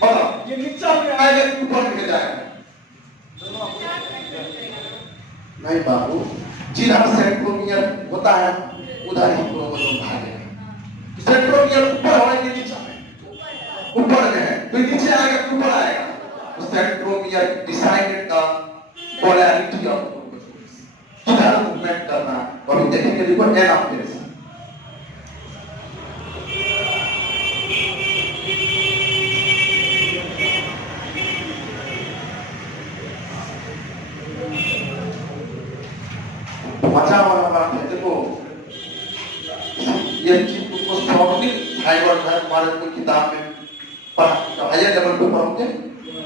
बोला ये नीचे में आएगा कि ऊपर में जाएगा? नहीं बाबू, जिधर सेंट्रोमियर होता है उधर ही क्रोमोसोम भागेगा। सेंट्रोमियर ऊपर होगा कि नीचे में? ऊपर में है, तो नीचे आएगा कि ऊपर आएगा? तो centromere decided the polarity of chromosomes, किधर मूवमेंट करना। और देखेंगे देखो एनाफेज। मजा वाला बात है। देखो ये चीज तुमको शॉर्टनिंग फाइबर है, हमारे कोई किताब में पढ़ा, हायर लेवल पे पढ़ोगे,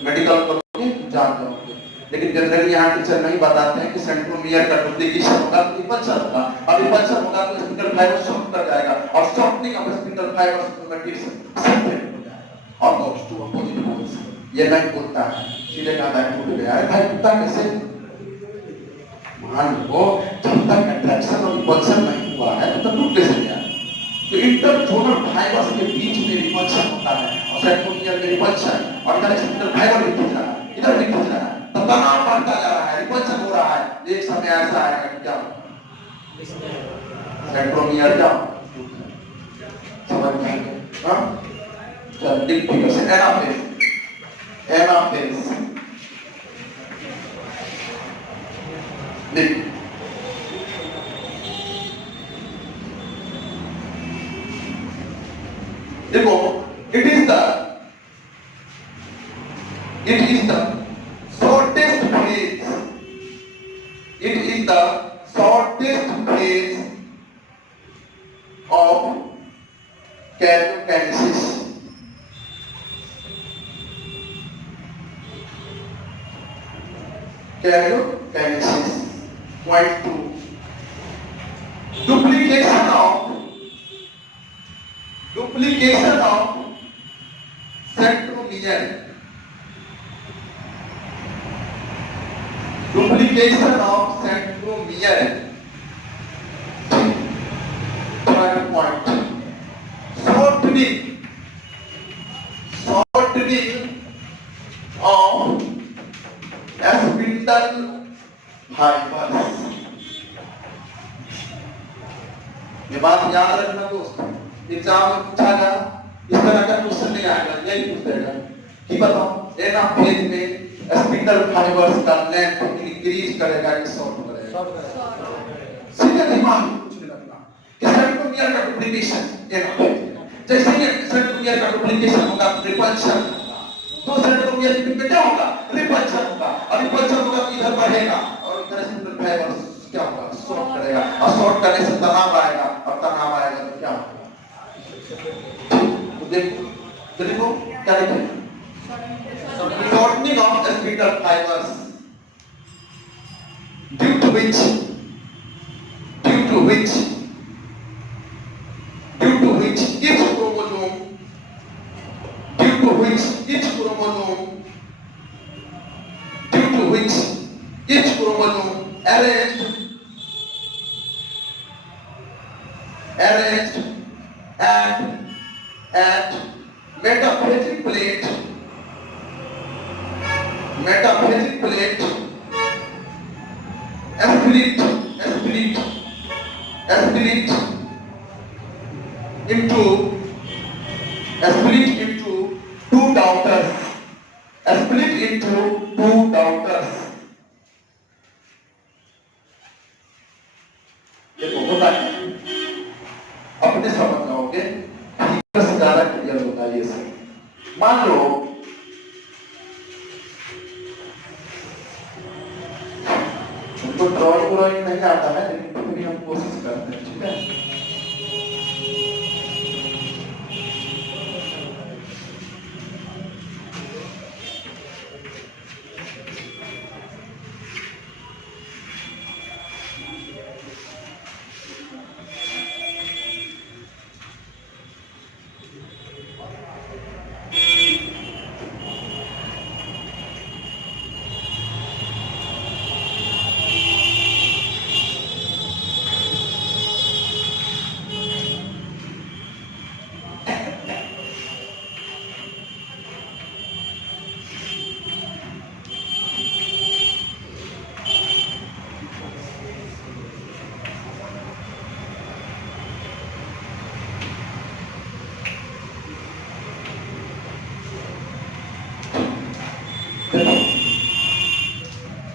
मेडिकल करोगे, जान जाओगे। लेकिन जनरली यहाँ टीचर नहीं बताते हैं कि सेंट्रोमियर का डुप्लीकेशन होगा तो रिपल्शन होगा, और रिपल्शन होगा तो स्पिंडल फाइबर शॉर्ट कर जाएगा और shortening of spindle fibre chromatin separate हो जाएगा और दोस टू अपोजिट पोल्स। ये नहीं बोलता है, सीधे कहता है टूट गया है। भाई टूटा कैसे? मान लो जब तक अट्रैक्शन और रिपल्शन नहीं हुआ है तो टूट कैसे गया? तो इंटरजोनल फाइबर्स के बीच में रिपल्शन होता है और सेंट्रोमियर में रिपल्शन, और इधर स्पिंडल फाइबर भी खींच रहा है, इधर भी खींच रहा है, तो तनाव बढ़ता जा रहा है, रिपल्शन हो रहा है। एक समय ऐसा आएगा कि क्या सेंट्रोमियर क्या समझ में आएगा? हाँ चल लिख फिगर से एनाफेज। एनाफेज लिख। देखो it is the shortest phase It is the shortest phase of karyokinesis. Karyokinesis. Point 2. Duplication of centromere. Duplication of centromere. Third point. Shortening of spindle fibers. ये बात याद रखना दोस्तों, एग्जाम में पूछा गया, इस तरह का क्वेश्चन नहीं आएगा, यही पूछ देगा कि बताओ एना फेज में स्पिंडल फाइबर्स का लेंथ इंक्रीज करेगा कि शॉर्ट करेगा? सीधे दिमाग में कुछ नहीं रखना कि सेंट्रोमियर का डुप्लीकेशन एना फेज, जैसे ही सेंट्रोमियर का डुप्लीकेशन होगा रिपल्शन होगा, तो सेंट्रोमियर में क्या होगा? रिपल्शन होगा, और रिपल्शन होगा तो इधर बढ़ेगा और इधर स्पिंडल फाइबर्स क्या होगा? शॉर्ट करेगा, और शॉर्ट करने से तनाव आएगा, और तनाव आएगा तो क्या होगा? तो देखो क्या लिखे? Shortening of the spindle fibers, due to which each chromosome arranged at metaphasic plate split into two daughters. देखो होता है, अपने समझ जाओगे, फिगर से ज्यादा क्लियर होता है ये सब। मान लो तो ड्राइंग नहीं आता है, लेकिन फिर भी हम कोशिश करते हैं, ठीक है?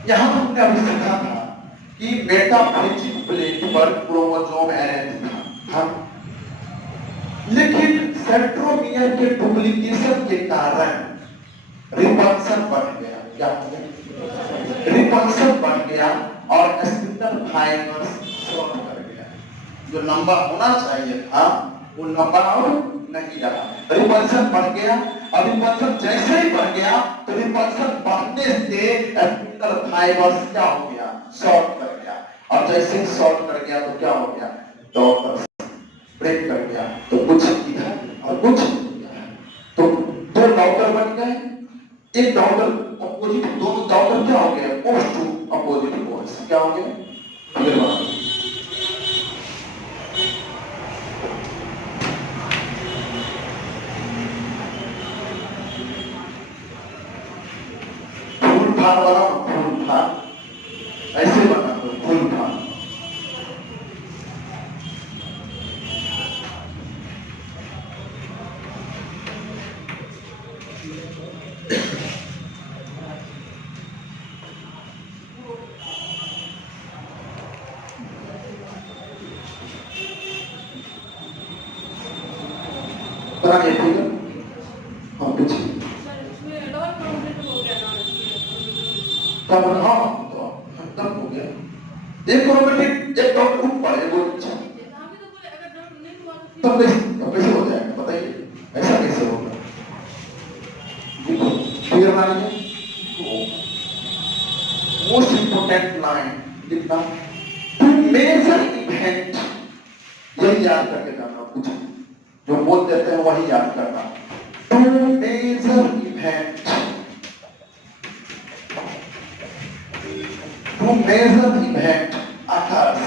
यहाँ हमने अभी सीखा था कि मेटाफेजिक प्लेट पर क्रोमोसोम अरेंज था, लेकिन सेंट्रोमियर के डुप्लीकेशन के कारण रिपल्शन बढ़ गया। क्या हो गया? रिपल्शन बढ़ गया और स्पिंडल फाइबर्स शॉर्ट कर गया। जो नंबर होना चाहिए था वो नंबर अब नहीं रहा, रिपल्शन बढ़ गया। और रिपल्शन जैसे ही बढ़ गया तो रिपल्शन बढ़ने से स्पिंडल फाइबर्स क्या हो गया? शॉर्ट कर गया। और जैसे ही शॉर्ट कर गया तो क्या हो गया? डॉटर ब्रेक कर गया। तो कुछ इधर और कुछ तो दो डॉटर बन गए, एक डॉटर अपोजिट, दोनों डॉटर क्या हो गए? Post to opposite poles. क्या हो गया? बना ऐसे बना तो फूल था। बना ये फिगर और कुछ तब हाँ तो खत्म हो गया। एक क्रोमेटिक एक डॉट ऊपर है वो नीचे, तब कैसे हो जाएगा बताइए, ऐसा कैसे होगा? क्लियर ना है? मोस्ट इंपोर्टेंट लाइन लिखना, टू मेजर इवेंट, यही याद करके जाना, कुछ जो बोल देते हैं वही याद करना। Two major event, two major event occurs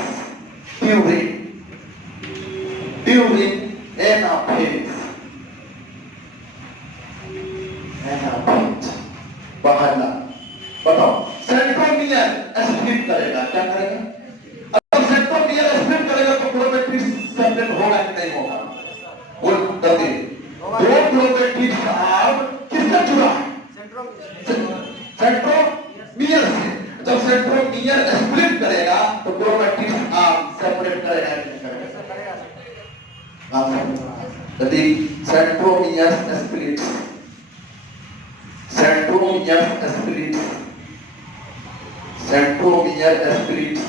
during an phase, पहला बताओ सेंट्रोमियर स्प्लिट करेगा, क्या करेगा? अगर सेंट्रोमियर स्प्लिट करेगा तो क्रोमेटिड्स सेपरेट होगा कि नहीं होगा? बोल जल्दी, दो क्रोमेटिड्स आर्म किससे जुड़ा है? सेंट्रोमियर से। जब सेंट्रोमियर स्प्लिट करेगा तो क्रोमेटिड्स आर्म सेपरेट करेगा कि नहीं करेगा? यदि centromere splits, centromere splits, centromere splits,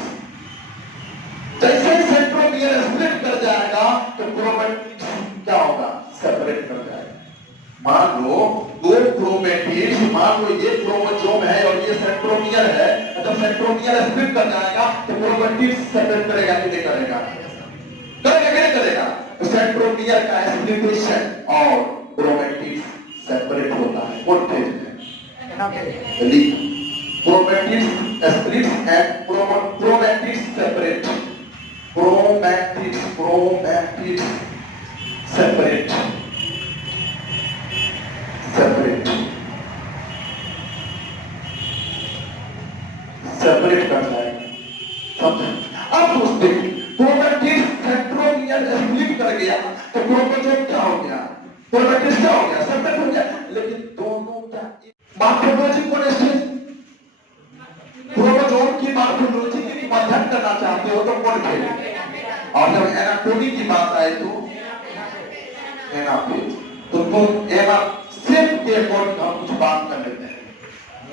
जैसे सेंट्रोमियर स्प्लिट कर जाएगा तो क्रोमेटिड्स क्या होगा? सेपरेट कर जाएगा। मान लो दो क्रोमेटिड्स, मान लो ये क्रोमोसोम है और ये सेंट्रोमियर है, जब सेंट्रोमियर स्प्लिट कर जाएगा तो क्रोमेटिड्स सेपरेट करेगा कि नहीं करेगा? करेगा कि नहीं करेगा? तो सेंट्रोमियर का स्प्लिटेशन और क्रोमेटिड्स सेपरेट होता है कौन फेज में? यदि chromatids splits and chromatids separate, chromatids separate, separate separate कर जाएगा, समझे? अब दोस्तों क्रोमेटिड्स सेंट्रोमियर स्प्लिट कर गया तो क्रोमोसोम क्या हो गया? क्रोमेटिड्स क्या हो गया? सेपरेट हो गया। लेकिन दोनों क्या मॉर्फोलॉजी को स्टेज, क्रोमोसोम की मॉर्फोलॉजी की अध्ययन करना चाहते हो तो कौन खेले? और जब एनाटॉमी की बात आए तो एनाटॉमी, तो तुम शेप के अकॉर्डिंग हम कुछ बात कर लेते हैं,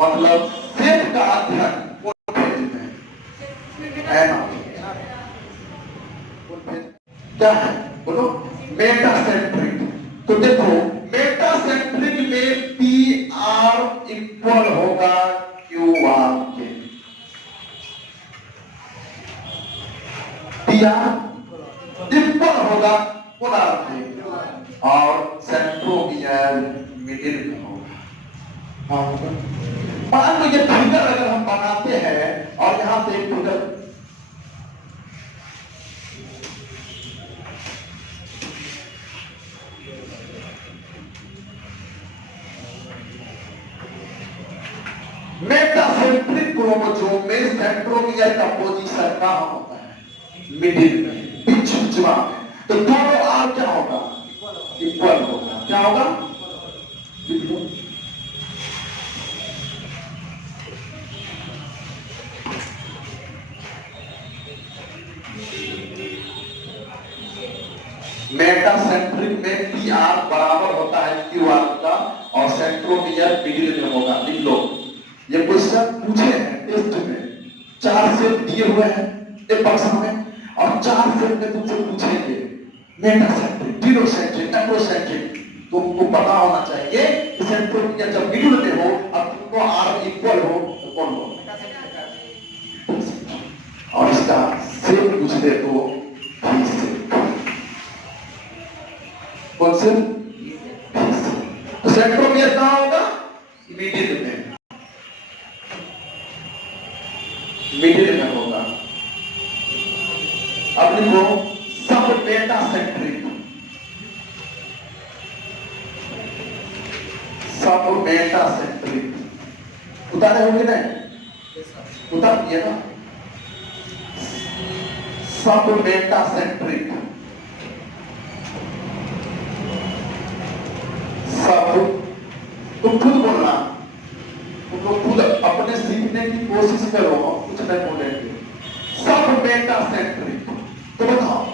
मतलब शेप का अध्ययन कौन फेज में? एनाटॉमी। क्या है बोलो? मेटासेंट्रिक। तो देखो मेटासेंट्रिक में पी आर इक्वल होगा क्यू आर के, पी आर इक्वल होगा पोलर के, और सेंट्रोमियर मिडिल में होगा। मान लो ये फिगर अगर हम बनाते हैं और यहां से एक फिगर, मेटासेंट्रिक क्रोमोसोम में सेंट्रोमियर का पोजीशन कहां होता है? मिडिल में, बीच में। तो दोनों आर क्या होगा? इक्वल होगा। क्या होगा? मेटासेंट्रिक में पी आर बराबर होता है क्यू आर का, और सेंट्रोमियर मिडिल में होगा। लिख लो, ये क्वेश्चन पूछे हैं टेस्ट में, 4 सेट दिए हुए हैं एक बक्सा में, और 4 सेट में तुमसे पूछेंगे मेटासेंट्रिक, टीरोसेंट्रिक, एंड्रोसेंट्रिक। तुमको पता होना चाहिए कि सेंट्रोमियर जब मिडिल में हो और तुमको आर इक्वल हो तो कौन हो? और इसका सेट पूछ दे तो कौन से? तो सेंट्रोमियर कहां होगा? मिडिल में, मिडिल में होगा। अब लिखो सब मेटासेंट्रिक, सब मेटासेंट्रिक उतारे होंगे ना? उतार दिया ना? सब मेटासेंट्रिक, सब, तुम खुद बोलना, तुम खुद अपने सीखने की कोशिश करो, कुछ नहीं बोलेंगे। सब मेटासेंट्रिक, तो बताओ